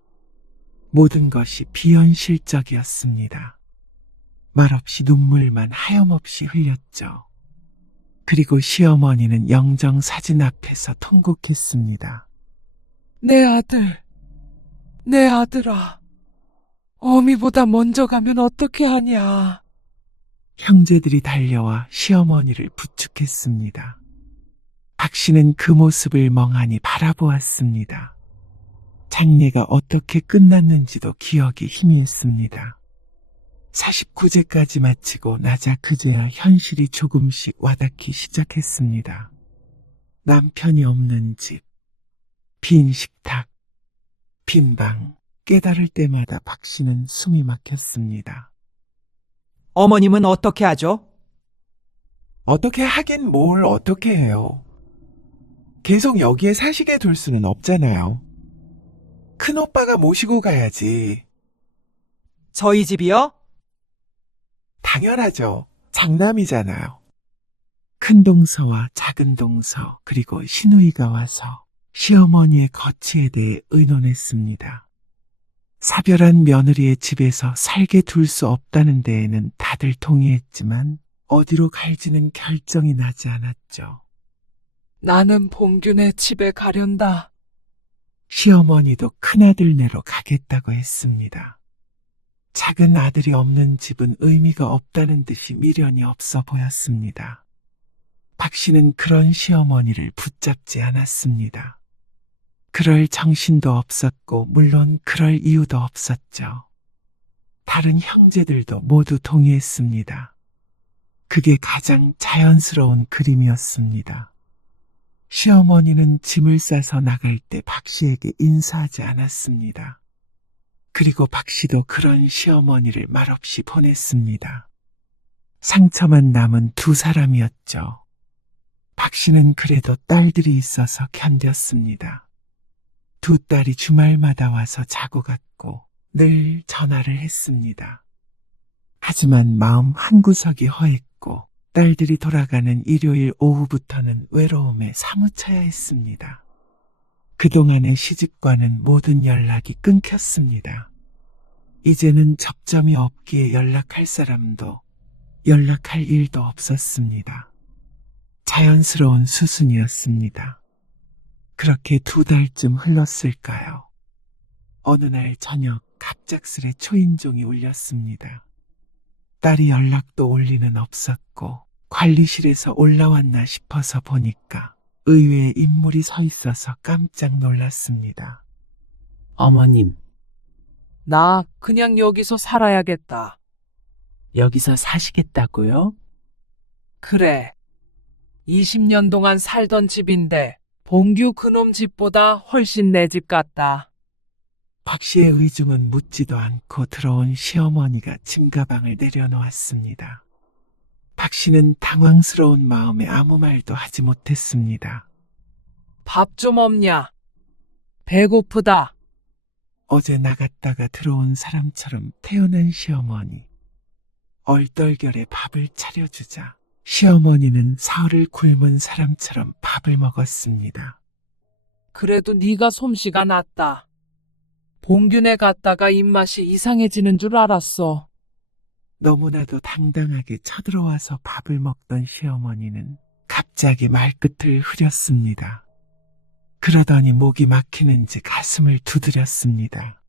모든 것이 비현실적이었습니다. 말없이 눈물만 하염없이 흘렸죠. 그리고 시어머니는 영정사진 앞에서 통곡했습니다. 내 아들, 내 아들아. 어미보다 먼저 가면 어떻게 하냐. 형제들이 달려와 시어머니를 부축했습니다. 박 씨는 그 모습을 멍하니 바라보았습니다. 장례가 어떻게 끝났는지도 기억이 희미했습니다. 49제까지 마치고 나자 그제야 현실이 조금씩 와닿기 시작했습니다. 남편이 없는 집, 빈 식탁, 빈 방, 깨달을 때마다 박 씨는 숨이 막혔습니다. 어머님은 어떻게 하죠? 어떻게 하긴 뭘 어떻게 해요. 계속 여기에 사시게 둘 수는 없잖아요. 큰오빠가 모시고 가야지. 저희 집이요? 당연하죠. 장남이잖아요. 큰 동서와 작은 동서 그리고 시누이가 와서 시어머니의 거취에 대해 의논했습니다. 사별한 며느리의 집에서 살게 둘 수 없다는 데에는 다들 동의했지만 어디로 갈지는 결정이 나지 않았죠. 나는 봉균의 집에 가련다. 시어머니도 큰아들네로 가겠다고 했습니다. 작은 아들이 없는 집은 의미가 없다는 듯이 미련이 없어 보였습니다. 박 씨는 그런 시어머니를 붙잡지 않았습니다. 그럴 정신도 없었고 물론 그럴 이유도 없었죠. 다른 형제들도 모두 동의했습니다. 그게 가장 자연스러운 그림이었습니다. 시어머니는 짐을 싸서 나갈 때 박 씨에게 인사하지 않았습니다. 그리고 박 씨도 그런 시어머니를 말없이 보냈습니다. 상처만 남은 두 사람이었죠. 박 씨는 그래도 딸들이 있어서 견뎠습니다. 두 딸이 주말마다 와서 자고 갔고 늘 전화를 했습니다. 하지만 마음 한구석이 허했고 딸들이 돌아가는 일요일 오후부터는 외로움에 사무쳐야 했습니다. 그동안의 시집과는 모든 연락이 끊겼습니다. 이제는 접점이 없기에 연락할 사람도 연락할 일도 없었습니다. 자연스러운 수순이었습니다. 그렇게 두 달쯤 흘렀을까요? 어느 날 저녁 갑작스레 초인종이 울렸습니다. 딸이 연락도 올 리는 없었고 관리실에서 올라왔나 싶어서 보니까 의외의 인물이 서 있어서 깜짝 놀랐습니다. 어머님, 나 그냥 여기서 살아야겠다. 여기서 사시겠다고요? 그래. 20년 동안 살던 집인데 봉규 그놈 집보다 훨씬 내 집 같다. 박 씨의 의중은 묻지도 않고 들어온 시어머니가 짐가방을 내려놓았습니다. 박 씨는 당황스러운 마음에 아무 말도 하지 못했습니다. 밥 좀 없냐? 배고프다. 어제 나갔다가 들어온 사람처럼 태어난 시어머니. 얼떨결에 밥을 차려주자 시어머니는 사흘을 굶은 사람처럼 밥을 먹었습니다. 그래도 네가 솜씨가 낫다. 봉균에 갔다가 입맛이 이상해지는 줄 알았어. 너무나도 당당하게 쳐들어와서 밥을 먹던 시어머니는 갑자기 말끝을 흐렸습니다. 그러더니 목이 막히는지 가슴을 두드렸습니다.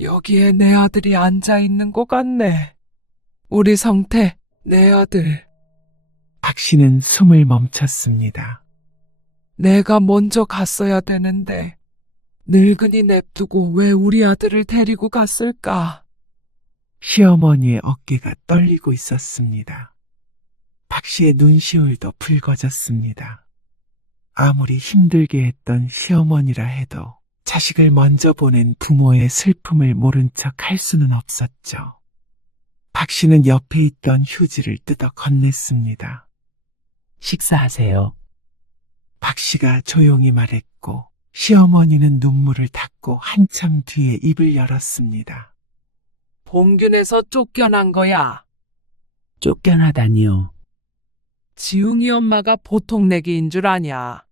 여기에 내 아들이 앉아 있는 것 같네. 우리 성태, 내 아들. 박 씨는 숨을 멈췄습니다. 내가 먼저 갔어야 되는데 늙은이 냅두고 왜 우리 아들을 데리고 갔을까? 시어머니의 어깨가 떨리고 있었습니다. 박 씨의 눈시울도 붉어졌습니다. 아무리 힘들게 했던 시어머니라 해도 자식을 먼저 보낸 부모의 슬픔을 모른 척 할 수는 없었죠. 박 씨는 옆에 있던 휴지를 뜯어 건넸습니다. 식사하세요. 박 씨가 조용히 말했고 시어머니는 눈물을 닦고 한참 뒤에 입을 열었습니다. 봉균에서 쫓겨난 거야. 쫓겨나다니요. 지웅이 엄마가 보통 내기인 줄 아냐.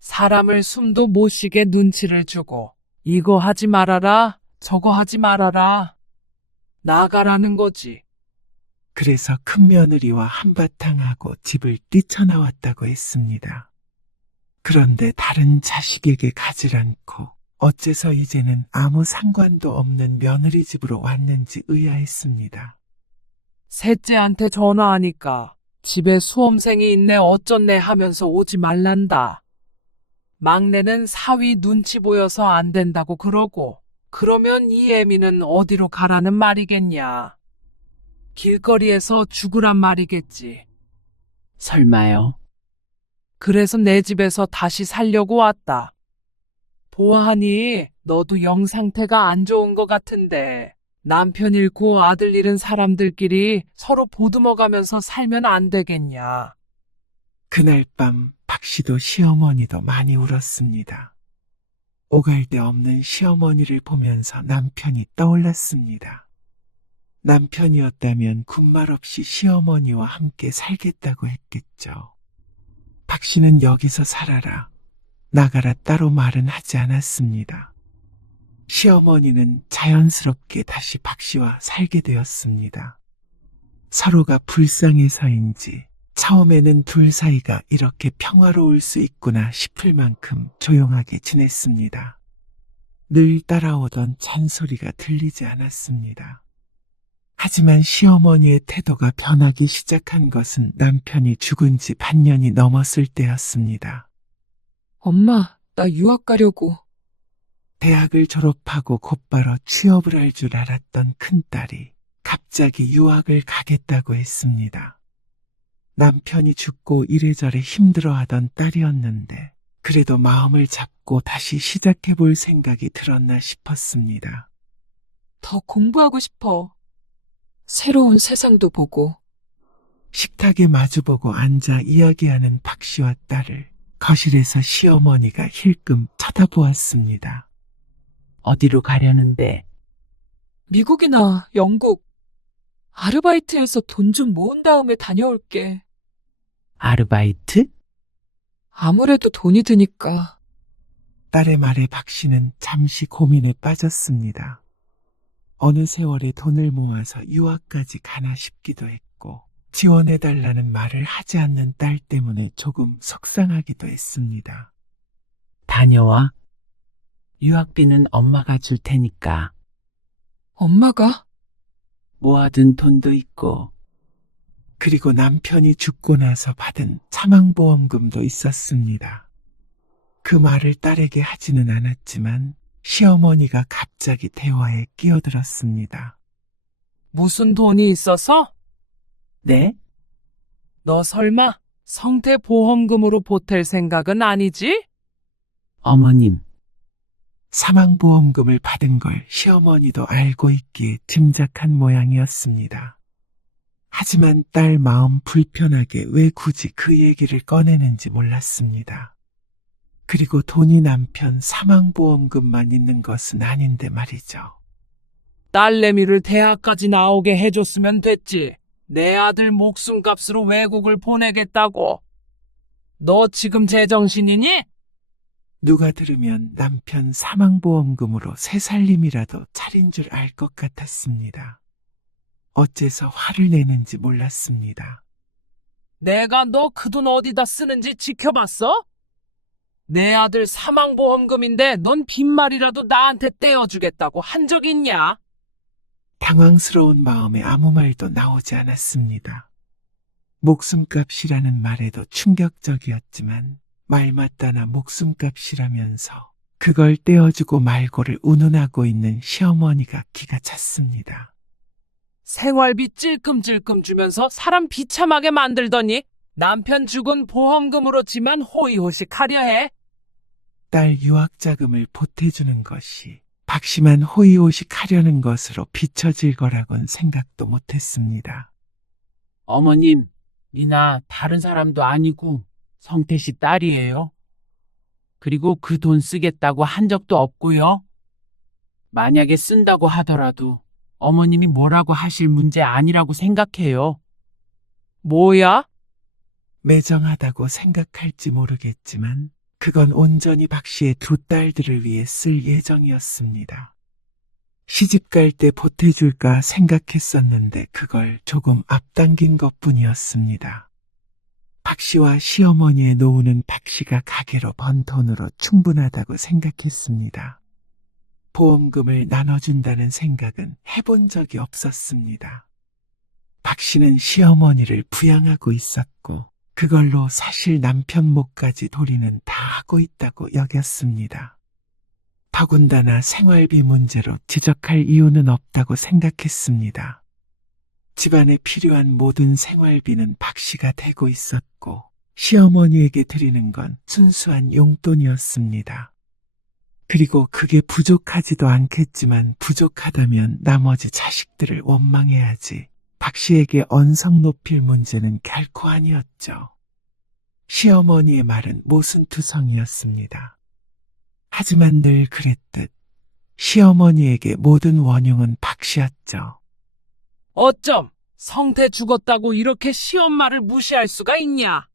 사람을 숨도 못 쉬게 눈치를 주고 이거 하지 말아라, 저거 하지 말아라. 나가라는 거지. 그래서 큰며느리와 한바탕 하고 집을 뛰쳐나왔다고 했습니다. 그런데 다른 자식에게 가질 않고 어째서 이제는 아무 상관도 없는 며느리 집으로 왔는지 의아했습니다. 셋째한테 전화하니까 집에 수험생이 있네 어쩌네 하면서 오지 말란다. 막내는 사위 눈치 보여서 안 된다고 그러고 그러면 이 애미는 어디로 가라는 말이겠냐. 길거리에서 죽으란 말이겠지. 설마요? 그래서 내 집에서 다시 살려고 왔다. 보아하니 너도 영 상태가 안 좋은 것 같은데 남편 잃고 아들 잃은 사람들끼리 서로 보듬어가면서 살면 안 되겠냐. 그날 밤 박씨도 시어머니도 많이 울었습니다. 오갈 데 없는 시어머니를 보면서 남편이 떠올랐습니다. 남편이었다면 군말 없이 시어머니와 함께 살겠다고 했겠죠. 박씨는 여기서 살아라, 나가라 따로 말은 하지 않았습니다. 시어머니는 자연스럽게 다시 박씨와 살게 되었습니다. 서로가 불쌍해서인지 처음에는 둘 사이가 이렇게 평화로울 수 있구나 싶을 만큼 조용하게 지냈습니다. 늘 따라오던 잔소리가 들리지 않았습니다. 하지만 시어머니의 태도가 변하기 시작한 것은 남편이 죽은 지 반년이 넘었을 때였습니다. 엄마, 나 유학 가려고. 대학을 졸업하고 곧바로 취업을 할 줄 알았던 큰딸이 갑자기 유학을 가겠다고 했습니다. 남편이 죽고 이래저래 힘들어하던 딸이었는데 그래도 마음을 잡고 다시 시작해볼 생각이 들었나 싶었습니다. 더 공부하고 싶어. 새로운 세상도 보고. 식탁에 마주보고 앉아 이야기하는 박씨와 딸을 거실에서 시어머니가 힐끔 쳐다보았습니다. 어디로 가려는데? 미국이나 영국. 아르바이트해서 돈 좀 모은 다음에 다녀올게. 아르바이트? 아무래도 돈이 드니까. 딸의 말에 박씨는 잠시 고민에 빠졌습니다. 어느 세월에 돈을 모아서 유학까지 가나 싶기도 했고 지원해달라는 말을 하지 않는 딸 때문에 조금 속상하기도 했습니다. 다녀와. 유학비는 엄마가 줄 테니까. 엄마가? 모아둔 돈도 있고. 그리고 남편이 죽고 나서 받은 사망보험금도 있었습니다. 그 말을 딸에게 하지는 않았지만 시어머니가 갑자기 대화에 끼어들었습니다. 무슨 돈이 있어서? 네? 너 설마 성태보험금으로 보탤 생각은 아니지? 어머님, 사망보험금을 받은 걸 시어머니도 알고 있기에 짐작한 모양이었습니다. 하지만 딸 마음 불편하게 왜 굳이 그 얘기를 꺼내는지 몰랐습니다. 그리고 돈이 남편 사망보험금만 있는 것은 아닌데 말이죠. 딸내미를 대학까지 나오게 해줬으면 됐지. 내 아들 목숨값으로 외국을 보내겠다고. 너 지금 제정신이니? 누가 들으면 남편 사망보험금으로 새 살림이라도 차린 줄 알 것 같았습니다. 어째서 화를 내는지 몰랐습니다. 내가 너 그 돈 어디다 쓰는지 지켜봤어? 내 아들 사망보험금인데 넌 빈말이라도 나한테 떼어주겠다고 한 적 있냐? 당황스러운 마음에 아무 말도 나오지 않았습니다. 목숨값이라는 말에도 충격적이었지만 말 맞다나 목숨값이라면서 그걸 떼어주고 말고를 운운하고 있는 시어머니가 기가 찼습니다. 생활비 찔끔찔끔 주면서 사람 비참하게 만들더니 남편 죽은 보험금으로지만 호의호식 하려 해. 딸 유학자금을 보태주는 것이 박씨만 호의호식 하려는 것으로 비춰질 거라곤 생각도 못했습니다. 어머님, 미나 다른 사람도 아니고 성태 씨 딸이에요. 그리고 그 돈 쓰겠다고 한 적도 없고요. 만약에 쓴다고 하더라도 어머님이 뭐라고 하실 문제 아니라고 생각해요. 뭐야? 매정하다고 생각할지 모르겠지만 그건 온전히 박 씨의 두 딸들을 위해 쓸 예정이었습니다. 시집갈 때 보태줄까 생각했었는데 그걸 조금 앞당긴 것뿐이었습니다. 박 씨와 시어머니의 노후는 박 씨가 가게로 번 돈으로 충분하다고 생각했습니다. 보험금을 나눠준다는 생각은 해본 적이 없었습니다. 박 씨는 시어머니를 부양하고 있었고 그걸로 사실 남편 몫까지 도리는 다 하고 있다고 여겼습니다. 더군다나 생활비 문제로 지적할 이유는 없다고 생각했습니다. 집안에 필요한 모든 생활비는 박 씨가 대고 있었고 시어머니에게 드리는 건 순수한 용돈이었습니다. 그리고 그게 부족하지도 않겠지만 부족하다면 나머지 자식들을 원망해야지 박 씨에게 언성 높일 문제는 결코 아니었죠. 시어머니의 말은 모순투성이었습니다. 하지만 늘 그랬듯 시어머니에게 모든 원흉은 박 씨였죠. 어쩜 성태 죽었다고 이렇게 시엄마를 무시할 수가 있냐?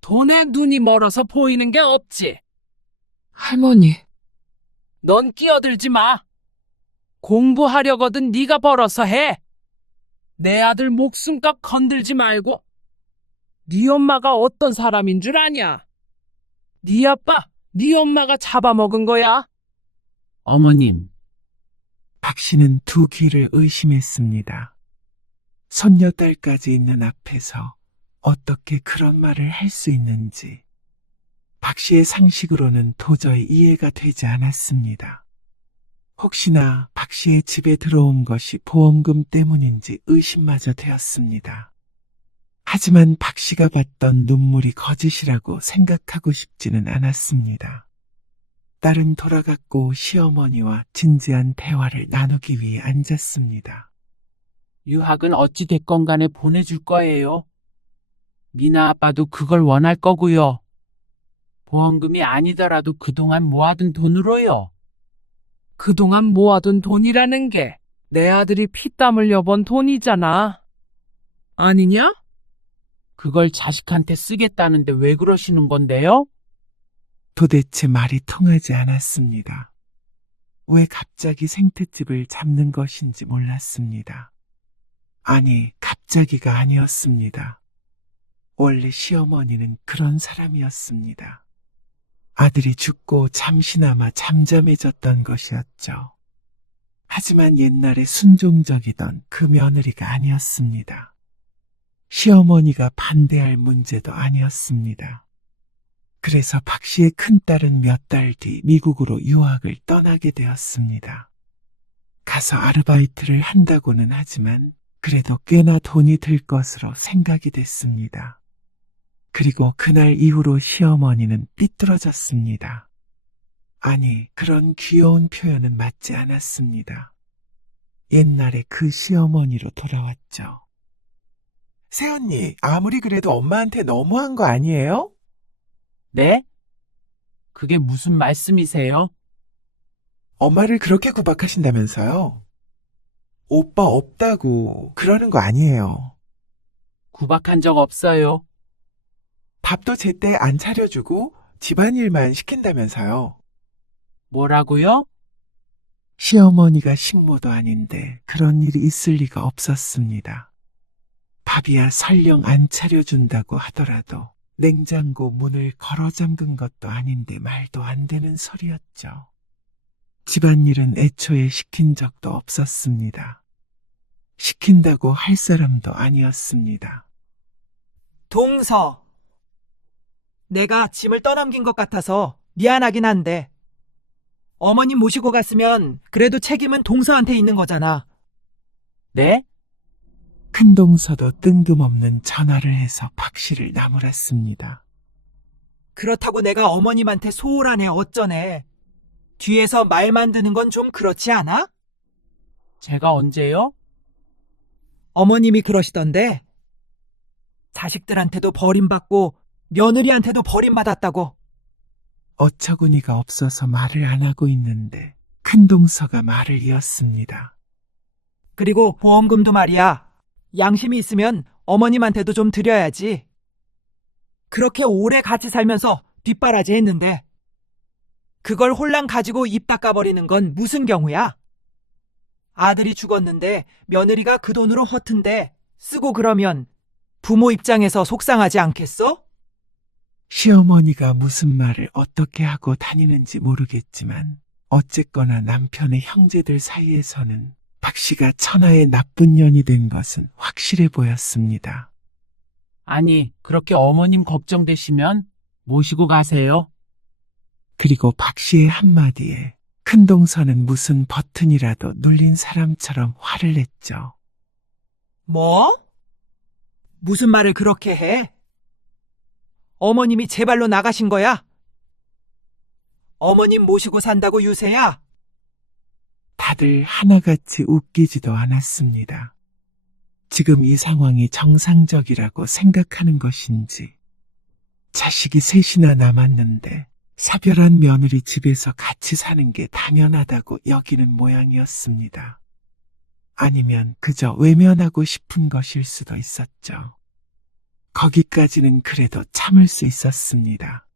돈에 눈이 멀어서 보이는 게 없지. 할머니, 넌 끼어들지 마. 공부하려거든 네가 벌어서 해. 내 아들 목숨값 건들지 말고. 네 엄마가 어떤 사람인 줄 아냐? 네 아빠, 네 엄마가 잡아먹은 거야. 어머님, 박 씨는 두 귀를 의심했습니다. 손녀딸까지 있는 앞에서 어떻게 그런 말을 할 수 있는지 박 씨의 상식으로는 도저히 이해가 되지 않았습니다. 혹시나 박 씨의 집에 들어온 것이 보험금 때문인지 의심마저 되었습니다. 하지만 박 씨가 봤던 눈물이 거짓이라고 생각하고 싶지는 않았습니다. 딸은 돌아갔고 시어머니와 진지한 대화를 나누기 위해 앉았습니다. 유학은 어찌 됐건 간에 보내줄 거예요. 미나 아빠도 그걸 원할 거고요. 보험금이 아니더라도 그동안 모아둔 돈으로요. 그동안 모아둔 돈이라는 게 내 아들이 피땀 흘려 번 돈이잖아. 아니냐? 그걸 자식한테 쓰겠다는데 왜 그러시는 건데요? 도대체 말이 통하지 않았습니다. 왜 갑자기 생태집을 잡는 것인지 몰랐습니다. 아니, 갑자기가 아니었습니다. 원래 시어머니는 그런 사람이었습니다. 아들이 죽고 잠시나마 잠잠해졌던 것이었죠. 하지만 옛날에 순종적이던 그 며느리가 아니었습니다. 시어머니가 반대할 문제도 아니었습니다. 그래서 박 씨의 큰딸은 몇 달 뒤 미국으로 유학을 떠나게 되었습니다. 가서 아르바이트를 한다고는 하지만 그래도 꽤나 돈이 들 것으로 생각이 됐습니다. 그리고 그날 이후로 시어머니는 삐뚤어졌습니다. 아니, 그런 귀여운 표현은 맞지 않았습니다. 옛날에 그 시어머니로 돌아왔죠. 새언니, 아무리 그래도 엄마한테 너무한 거 아니에요? 네? 그게 무슨 말씀이세요? 엄마를 그렇게 구박하신다면서요? 오빠 없다고 그러는 거 아니에요. 구박한 적 없어요. 밥도 제때 안 차려주고 집안일만 시킨다면서요. 뭐라고요? 시어머니가 식모도 아닌데 그런 일이 있을 리가 없었습니다. 밥이야 설령 안 차려준다고 하더라도 냉장고 문을 걸어 잠근 것도 아닌데 말도 안 되는 소리였죠. 집안일은 애초에 시킨 적도 없었습니다. 시킨다고 할 사람도 아니었습니다. 동서, 내가 짐을 떠넘긴 것 같아서 미안하긴 한데 어머님 모시고 갔으면 그래도 책임은 동서한테 있는 거잖아. 네? 큰동서도 뜬금없는 전화를 해서 박 씨를 나무랐습니다. 그렇다고 내가 어머님한테 소홀하네 어쩌네. 뒤에서 말 만드는 건 좀 그렇지 않아? 제가 언제요? 어머님이 그러시던데 자식들한테도 버림받고 며느리한테도 버림받았다고. 어처구니가 없어서 말을 안 하고 있는데 큰동서가 말을 이었습니다. 그리고 보험금도 말이야. 양심이 있으면 어머님한테도 좀 드려야지. 그렇게 오래 같이 살면서 뒷바라지 했는데 그걸 홀랑 가지고 입 닦아버리는 건 무슨 경우야? 아들이 죽었는데 며느리가 그 돈으로 허튼데 쓰고 그러면 부모 입장에서 속상하지 않겠어? 시어머니가 무슨 말을 어떻게 하고 다니는지 모르겠지만 어쨌거나 남편의 형제들 사이에서는 박 씨가 천하의 나쁜 년이 된 것은 확실해 보였습니다. 아니, 그렇게 어머님 걱정되시면 모시고 가세요. 그리고 박 씨의 한마디에 큰동서는 무슨 버튼이라도 눌린 사람처럼 화를 냈죠. 뭐? 무슨 말을 그렇게 해? 어머님이 제 발로 나가신 거야? 어머님 모시고 산다고 유세야? 다들 하나같이 웃기지도 않았습니다. 지금 이 상황이 정상적이라고 생각하는 것인지, 자식이 셋이나 남았는데 사별한 며느리 집에서 같이 사는 게 당연하다고 여기는 모양이었습니다. 아니면 그저 외면하고 싶은 것일 수도 있었죠. 거기까지는 그래도 참을 수 있었습니다.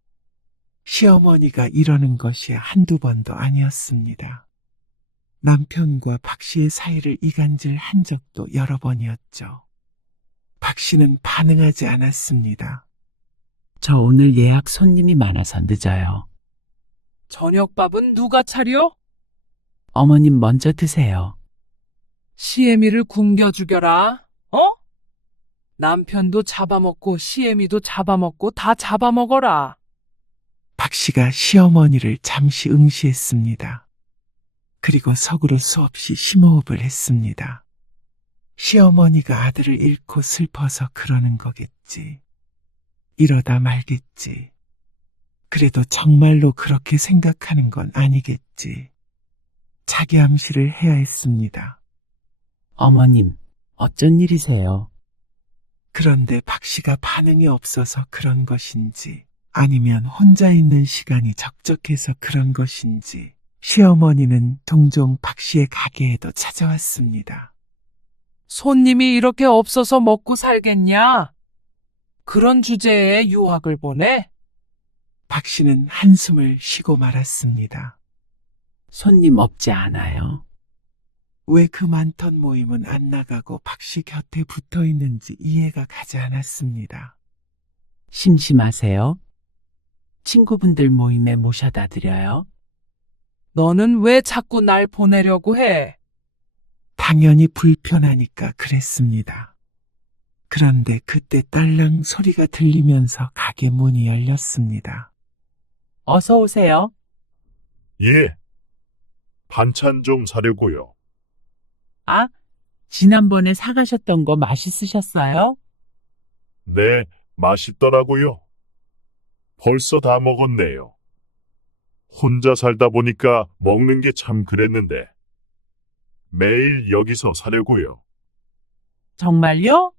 시어머니가 이러는 것이 한두 번도 아니었습니다. 남편과 박 씨의 사이를 이간질한 적도 여러 번이었죠. 박 씨는 반응하지 않았습니다. 저 오늘 예약 손님이 많아서 늦어요. 저녁밥은 누가 차려? 어머님 먼저 드세요. 시애미를 굶겨 죽여라. 어? 남편도 잡아먹고 시애미도 잡아먹고 다 잡아먹어라. 박 씨가 시어머니를 잠시 응시했습니다. 그리고 속으로 수없이 심호흡을 했습니다. 시어머니가 아들을 잃고 슬퍼서 그러는 거겠지. 이러다 말겠지. 그래도 정말로 그렇게 생각하는 건 아니겠지. 자기 암시를 해야 했습니다. 어머님, 어쩐 일이세요? 그런데 박 씨가 반응이 없어서 그런 것인지, 아니면 혼자 있는 시간이 적적해서 그런 것인지, 시어머니는 종종 박 씨의 가게에도 찾아왔습니다. 손님이 이렇게 없어서 먹고 살겠냐? 그런 주제에 유학을 보내? 박 씨는 한숨을 쉬고 말았습니다. 손님 없지 않아요. 왜 그 많던 모임은 안 나가고 박 씨 곁에 붙어 있는지 이해가 가지 않았습니다. 심심하세요? 친구분들 모임에 모셔다 드려요. 너는 왜 자꾸 날 보내려고 해? 당연히 불편하니까 그랬습니다. 그런데 그때 딸랑 소리가 들리면서 가게 문이 열렸습니다. 어서 오세요. 예. 반찬 좀 사려고요. 아, 지난번에 사가셨던 거 맛있으셨어요? 네, 맛있더라고요. 벌써 다 먹었네요. 혼자 살다 보니까 먹는 게 참 그랬는데. 매일 여기서 사려고요. 정말요?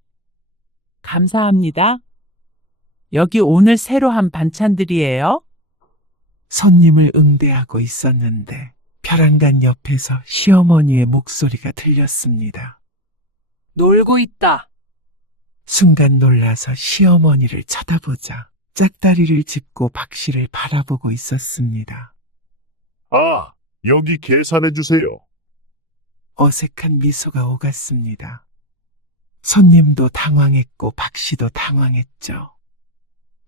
감사합니다. 여기 오늘 새로 한 반찬들이에요. 손님을 응대하고 있었는데 벼랑간 옆에서 시어머니의 목소리가 들렸습니다. 놀고 있다. 순간 놀라서 시어머니를 쳐다보자 짝다리를 짚고 박 씨를 바라보고 있었습니다. 아, 여기 계산해 주세요. 어색한 미소가 오갔습니다. 손님도 당황했고 박 씨도 당황했죠.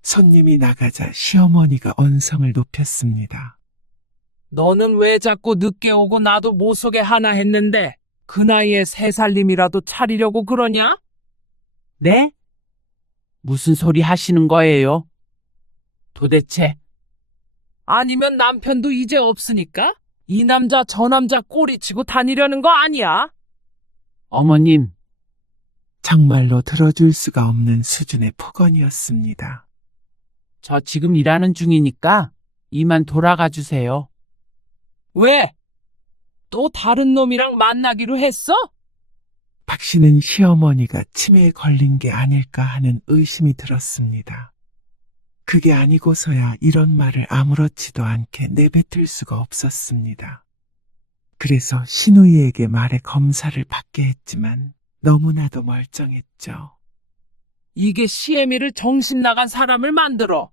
손님이 나가자 시어머니가 언성을 높였습니다. 너는 왜 자꾸 늦게 오고 나도 모속에 하나 했는데 그 나이에 새 살림이라도 차리려고 그러냐? 네? 무슨 소리 하시는 거예요? 도대체 아니면 남편도 이제 없으니까 이 남자 저 남자 꼬리치고 다니려는 거 아니야? 어머님, 정말로 들어줄 수가 없는 수준의 폭언이었습니다. 저 지금 일하는 중이니까 이만 돌아가 주세요. 왜? 또 다른 놈이랑 만나기로 했어? 박 씨는 시어머니가 치매에 걸린 게 아닐까 하는 의심이 들었습니다. 그게 아니고서야 이런 말을 아무렇지도 않게 내뱉을 수가 없었습니다. 그래서 신우이에게 말해 검사를 받게 했지만 너무나도 멀쩡했죠. 이게 시애미를 정신 나간 사람을 만들어.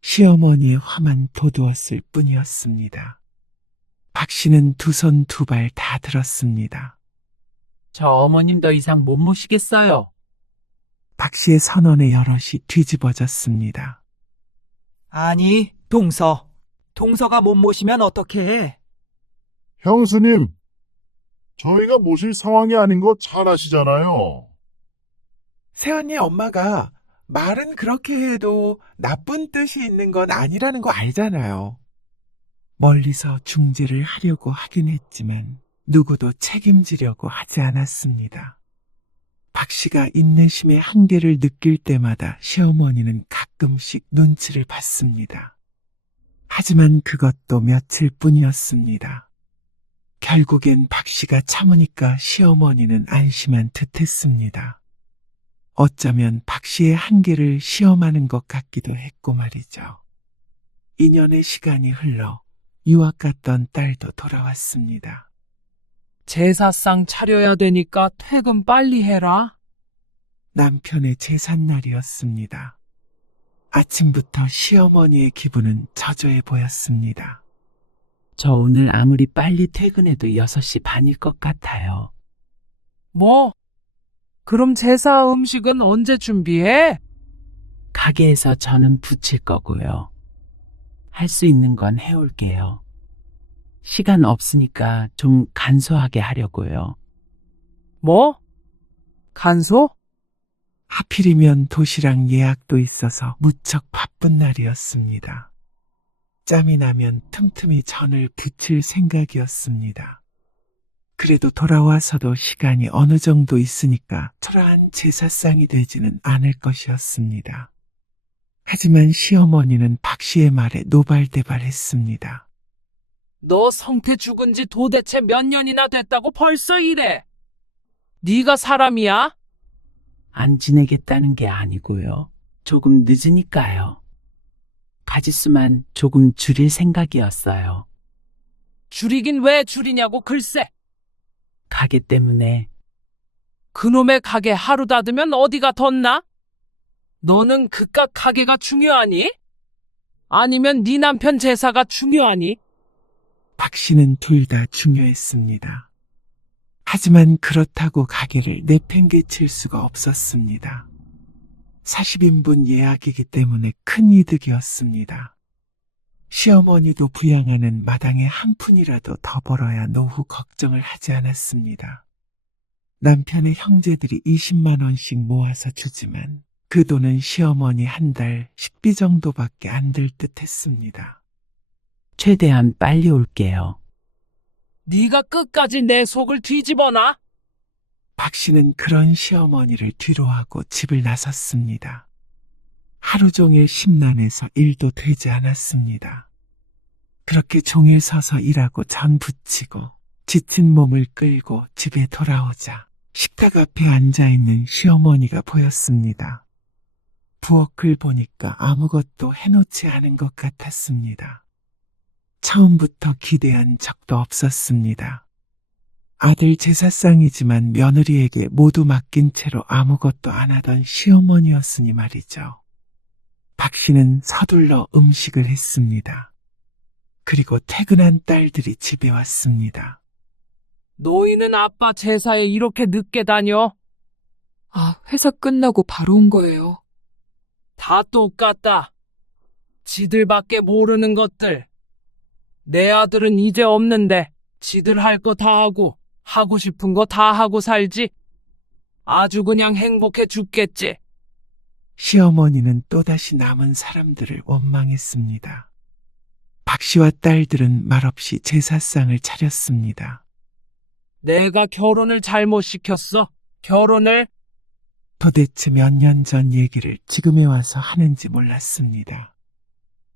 시어머니의 화만 돋우었을 뿐이었습니다. 박 씨는 두 손 두 발 다 들었습니다. 저 어머님 더 이상 못 모시겠어요. 박 씨의 선언에 여럿이 뒤집어졌습니다. 아니, 동서. 동서가 못 모시면 어떻게 해? 형수님, 저희가 모실 상황이 아닌 거 잘 아시잖아요. 새언니 엄마가 말은 그렇게 해도 나쁜 뜻이 있는 건 아니라는 거 알잖아요. 멀리서 중재를 하려고 하긴 했지만 누구도 책임지려고 하지 않았습니다. 박 씨가 인내심의 한계를 느낄 때마다 시어머니는 가끔씩 눈치를 봤습니다. 하지만 그것도 며칠 뿐이었습니다. 결국엔 박 씨가 참으니까 시어머니는 안심한 듯했습니다. 어쩌면 박 씨의 한계를 시험하는 것 같기도 했고 말이죠. 2년의 시간이 흘러 유학 갔던 딸도 돌아왔습니다. 제사상 차려야 되니까 퇴근 빨리 해라. 남편의 제삿날이었습니다. 아침부터 시어머니의 기분은 저조해 보였습니다. 저 오늘 아무리 빨리 퇴근해도 6시 반일 것 같아요. 뭐? 그럼 제사 음식은 언제 준비해? 가게에서 저는 부칠 거고요. 할 수 있는 건 해올게요. 시간 없으니까 좀 간소하게 하려고요. 뭐? 간소? 하필이면 도시락 예약도 있어서 무척 바쁜 날이었습니다. 짬이 나면 틈틈이 전을 부칠 생각이었습니다. 그래도 돌아와서도 시간이 어느 정도 있으니까 초라한 제사상이 되지는 않을 것이었습니다. 하지만 시어머니는 박 씨의 말에 노발대발했습니다. 너 성태 죽은 지 도대체 몇 년이나 됐다고 벌써 이래? 네가 사람이야? 안 지내겠다는 게 아니고요. 조금 늦으니까요. 가짓수만 조금 줄일 생각이었어요. 줄이긴 왜 줄이냐고 글쎄. 가게 때문에. 그놈의 가게 하루 닫으면 어디가 덧나? 너는 그깟 가게가 중요하니? 아니면 네 남편 제사가 중요하니? 박 씨는 둘 다 중요했습니다. 하지만 그렇다고 가게를 내팽개칠 수가 없었습니다. 40인분 예약이기 때문에 큰 이득이었습니다. 시어머니도 부양하는 마당에 한 푼이라도 더 벌어야 노후 걱정을 하지 않았습니다. 남편의 형제들이 20만 원씩 모아서 주지만 그 돈은 시어머니 한 달 식비 정도밖에 안 될 듯 했습니다. 최대한 빨리 올게요. 네가 끝까지 내 속을 뒤집어놔? 박 씨는 그런 시어머니를 뒤로하고 집을 나섰습니다. 하루 종일 심란해서 일도 되지 않았습니다. 그렇게 종일 서서 일하고 전 부치고 지친 몸을 끌고 집에 돌아오자 식탁 앞에 앉아있는 시어머니가 보였습니다. 부엌을 보니까 아무것도 해놓지 않은 것 같았습니다. 처음부터 기대한 적도 없었습니다. 아들 제사상이지만 며느리에게 모두 맡긴 채로 아무것도 안 하던 시어머니였으니 말이죠. 박 씨는 서둘러 음식을 했습니다. 그리고 퇴근한 딸들이 집에 왔습니다. 너희는 아빠 제사에 이렇게 늦게 다녀? 아, 회사 끝나고 바로 온 거예요. 다 똑같다. 지들밖에 모르는 것들. 내 아들은 이제 없는데 지들 할 거 다 하고 싶은 거 다 하고 살지. 아주 그냥 행복해 죽겠지. 시어머니는 또다시 남은 사람들을 원망했습니다. 박 씨와 딸들은 말없이 제사상을 차렸습니다. 내가 결혼을 잘못 시켰어. 결혼을. 도대체 몇 년 전 얘기를 지금에 와서 하는지 몰랐습니다.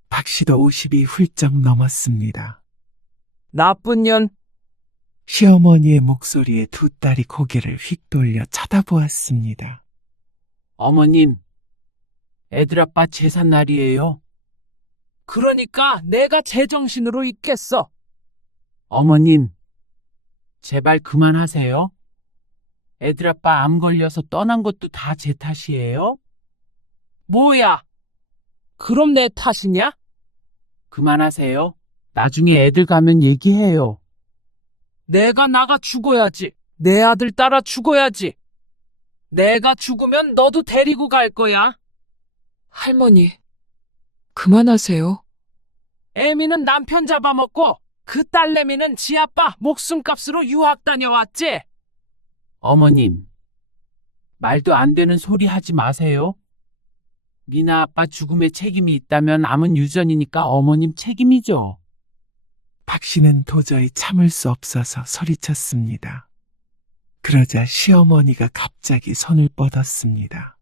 박 씨도 50이 훌쩍 넘었습니다. 나쁜 년. 시어머니의 목소리에 두 딸이 고개를 휙 돌려 쳐다보았습니다. 어머님, 애들 아빠 제삿날이에요. 그러니까 내가 제정신으로 있겠어. 어머님, 제발 그만하세요. 애들 아빠 암 걸려서 떠난 것도 다 제 탓이에요? 뭐야? 그럼 내 탓이냐? 그만하세요. 나중에 애들 가면 얘기해요. 내가 나가 죽어야지. 내 아들 따라 죽어야지. 내가 죽으면 너도 데리고 갈 거야. 할머니, 그만하세요. 애미는 남편 잡아먹고 그 딸내미는 지 아빠 목숨값으로 유학 다녀왔지. 어머님, 말도 안 되는 소리 하지 마세요. 미나 아빠 죽음에 책임이 있다면 암은 유전이니까 어머님 책임이죠. 박 씨는 도저히 참을 수 없어서 소리쳤습니다. 그러자 시어머니가 갑자기 손을 뻗었습니다.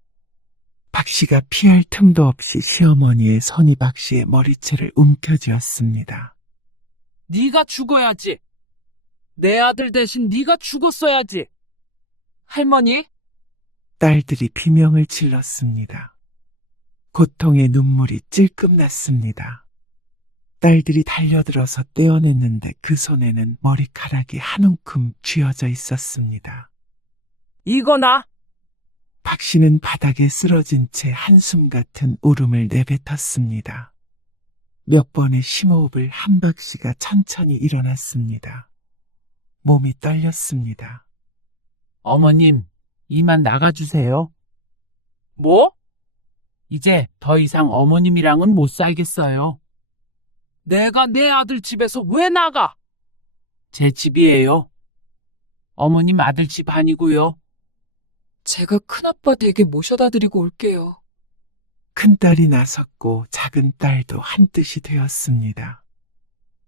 박 씨가 피할 틈도 없이 시어머니의 손이 박 씨의 머리채를 움켜쥐었습니다. 네가 죽어야지. 내 아들 대신 네가 죽었어야지. 할머니, 딸들이 비명을 질렀습니다. 고통의 눈물이 찔끔 났습니다. 딸들이 달려들어서 떼어냈는데 그 손에는 머리카락이 한 움큼 쥐어져 있었습니다. 이거나. 박 씨는 바닥에 쓰러진 채 한숨 같은 울음을 내뱉었습니다. 몇 번의 심호흡을 한 박 씨가 천천히 일어났습니다. 몸이 떨렸습니다. 어머님, 이만 나가주세요. 뭐? 이제 더 이상 어머님이랑은 못 살겠어요. 내가 내 아들 집에서 왜 나가? 제 집이에요. 어머님 아들 집 아니고요. 제가 큰아빠 댁에 모셔다 드리고 올게요. 큰딸이 나섰고 작은 딸도 한뜻이 되었습니다.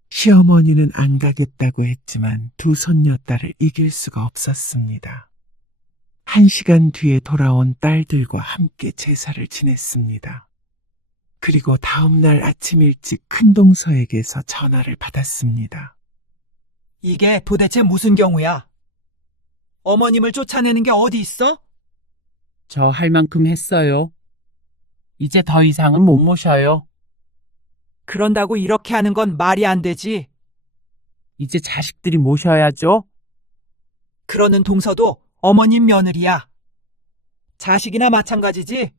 시어머니는 안 가겠다고 했지만 두 손녀딸을 이길 수가 없었습니다. 1시간 뒤에 돌아온 딸들과 함께 제사를 지냈습니다. 그리고 다음날 아침 일찍 큰동서에게서 전화를 받았습니다. 이게 도대체 무슨 경우야? 어머님을 쫓아내는 게 어디 있어? 저 할 만큼 했어요. 이제 더 이상은 못 모셔요. 그런다고 이렇게 하는 건 말이 안 되지. 이제 자식들이 모셔야죠. 그러는 동서도 어머님 며느리야. 자식이나 마찬가지지.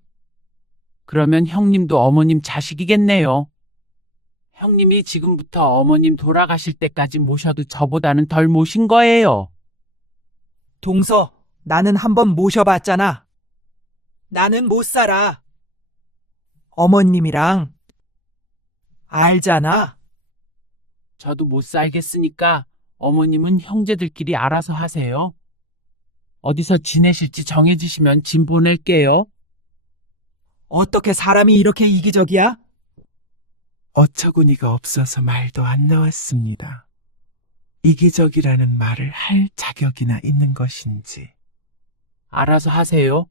그러면 형님도 어머님 자식이겠네요. 형님이 지금부터 어머님 돌아가실 때까지 모셔도 저보다는 덜 모신 거예요. 동서, 나는 한번 모셔봤잖아. 나는 못 살아. 어머님이랑 알잖아. 저도 못 살겠으니까 어머님은 형제들끼리 알아서 하세요. 어디서 지내실지 정해주시면 짐 보낼게요. 어떻게 사람이 이렇게 이기적이야? 어처구니가 없어서 말도 안 나왔습니다. 이기적이라는 말을 할 자격이나 있는 것인지. 알아서 하세요.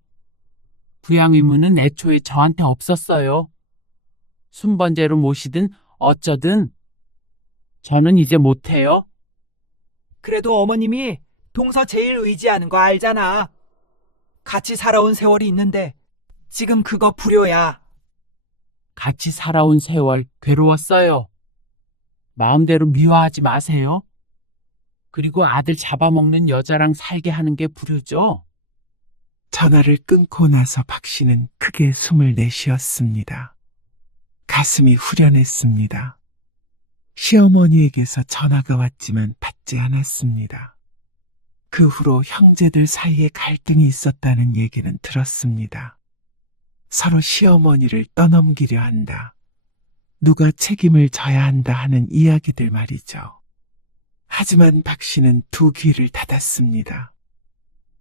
부양 의무는 애초에 저한테 없었어요. 순번제로 모시든 어쩌든 저는 이제 못해요. 그래도 어머님이 동서 제일 의지하는 거 알잖아. 같이 살아온 세월이 있는데 지금 그거 불효야. 같이 살아온 세월 괴로웠어요. 마음대로 미워하지 마세요. 그리고 아들 잡아먹는 여자랑 살게 하는 게 불효죠. 전화를 끊고 나서 박 씨는 크게 숨을 내쉬었습니다. 가슴이 후련했습니다. 시어머니에게서 전화가 왔지만 받지 않았습니다. 그 후로 형제들 사이에 갈등이 있었다는 얘기는 들었습니다. 서로 시어머니를 떠넘기려 한다. 누가 책임을 져야 한다 하는 이야기들 말이죠. 하지만 박 씨는 두 귀를 닫았습니다.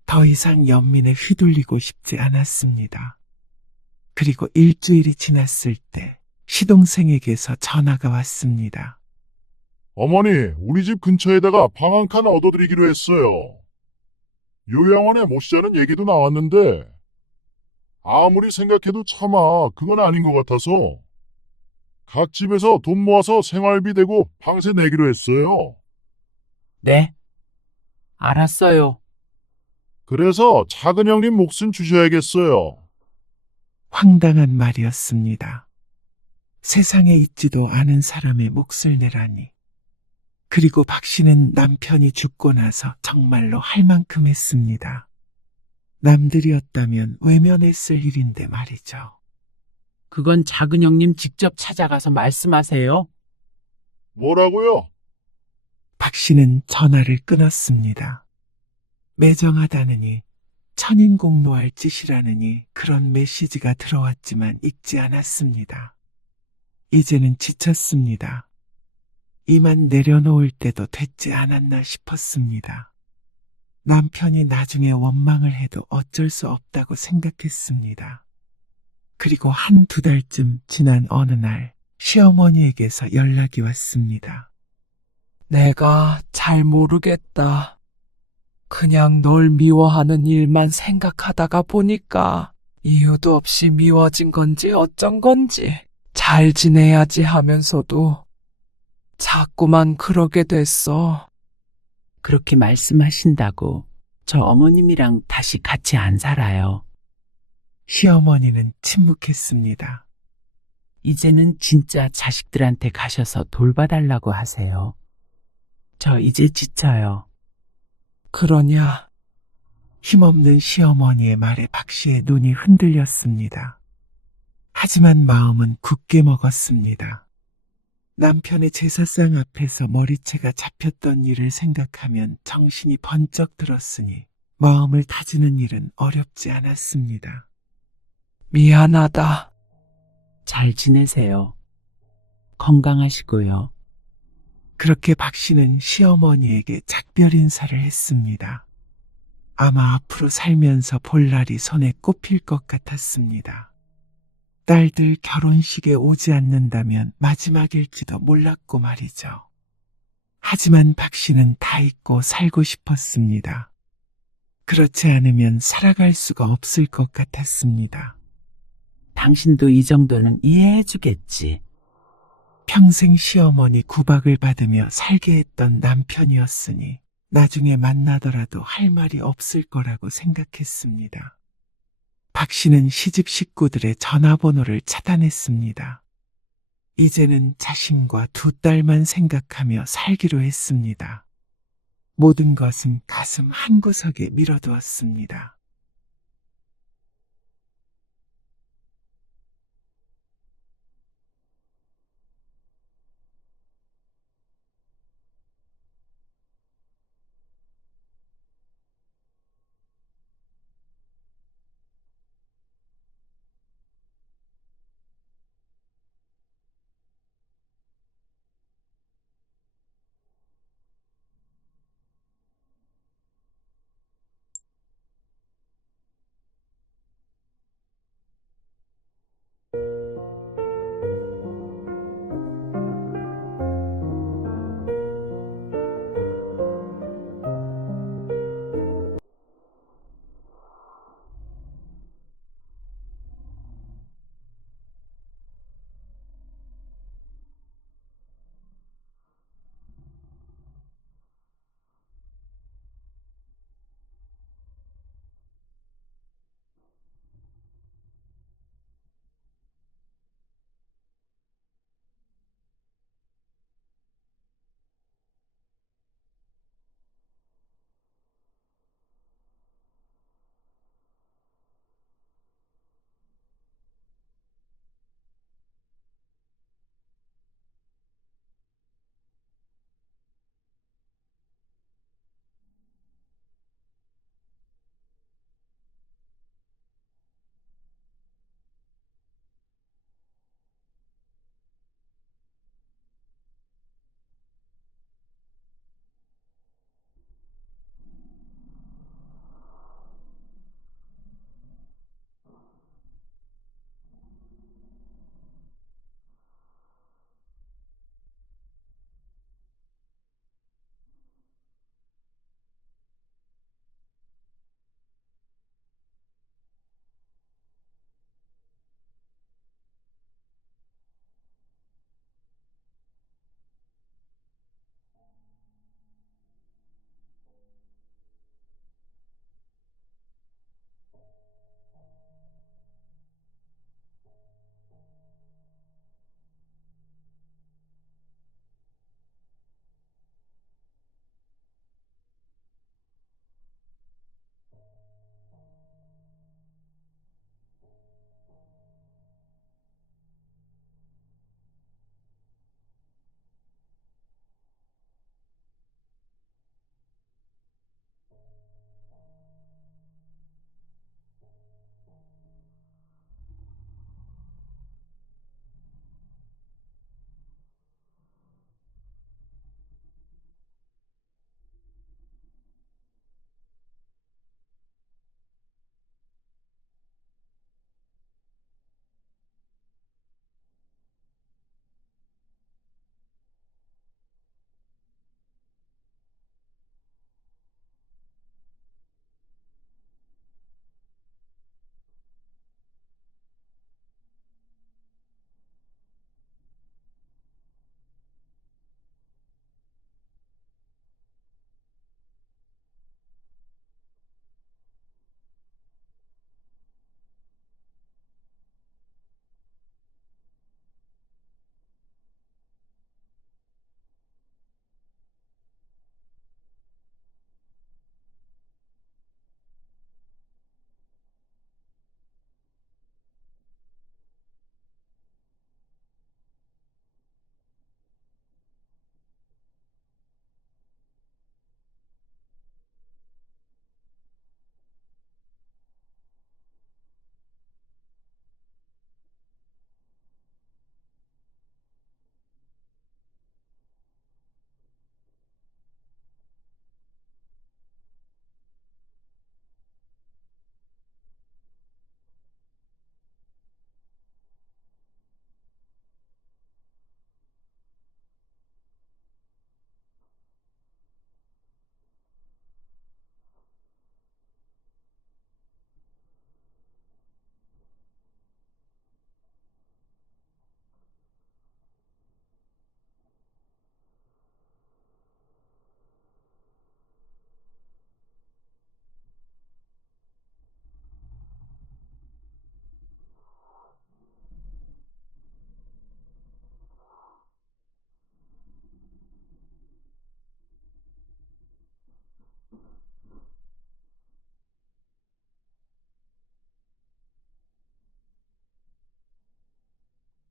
더 이상 연민에 휘둘리고 싶지 않았습니다. 그리고 일주일이 지났을 때 시동생에게서 전화가 왔습니다. 어머니, 우리 집 근처에다가 방 한 칸 얻어드리기로 했어요. 요양원에 모시자는 얘기도 나왔는데 아무리 생각해도 차마 그건 아닌 것 같아서 각 집에서 돈 모아서 생활비 대고 방세 내기로 했어요. 네. 알았어요. 그래서 작은 형님 몫은 주셔야겠어요. 황당한 말이었습니다. 세상에 있지도 않은 사람의 몫을 내라니. 그리고 박 씨는 남편이 죽고 나서 정말로 할 만큼 했습니다. 남들이었다면 외면했을 일인데 말이죠. 그건 작은 형님 직접 찾아가서 말씀하세요. 뭐라고요? 박 씨는 전화를 끊었습니다. 매정하다느니 천인공노할 짓이라느니 그런 메시지가 들어왔지만 읽지 않았습니다. 이제는 지쳤습니다. 이만 내려놓을 때도 됐지 않았나 싶었습니다. 남편이 나중에 원망을 해도 어쩔 수 없다고 생각했습니다. 그리고 한두 달쯤 지난 어느 날 시어머니에게서 연락이 왔습니다. 내가 잘 모르겠다. 그냥 널 미워하는 일만 생각하다가 보니까 이유도 없이 미워진 건지 어쩐 건지 잘 지내야지 하면서도 자꾸만 그러게 됐어. 그렇게 말씀하신다고 저 어머님이랑 다시 같이 안 살아요. 시어머니는 침묵했습니다. 이제는 진짜 자식들한테 가셔서 돌봐달라고 하세요. 저 이제 지쳐요. 그러냐? 힘없는 시어머니의 말에 박 씨의 눈이 흔들렸습니다. 하지만 마음은 굳게 먹었습니다. 남편의 제사상 앞에서 머리채가 잡혔던 일을 생각하면 정신이 번쩍 들었으니 마음을 다지는 일은 어렵지 않았습니다. 미안하다. 잘 지내세요. 건강하시고요. 그렇게 박 씨는 시어머니에게 작별 인사를 했습니다. 아마 앞으로 살면서 볼 날이 손에 꼽힐 것 같았습니다. 딸들 결혼식에 오지 않는다면 마지막일지도 몰랐고 말이죠. 하지만 박 씨는 다 잊고 살고 싶었습니다. 그렇지 않으면 살아갈 수가 없을 것 같았습니다. 당신도 이 정도는 이해해주겠지. 평생 시어머니 구박을 받으며 살게 했던 남편이었으니 나중에 만나더라도 할 말이 없을 거라고 생각했습니다. 박 씨는 시집 식구들의 전화번호를 차단했습니다. 이제는 자신과 두 딸만 생각하며 살기로 했습니다. 모든 것은 가슴 한구석에 밀어두었습니다.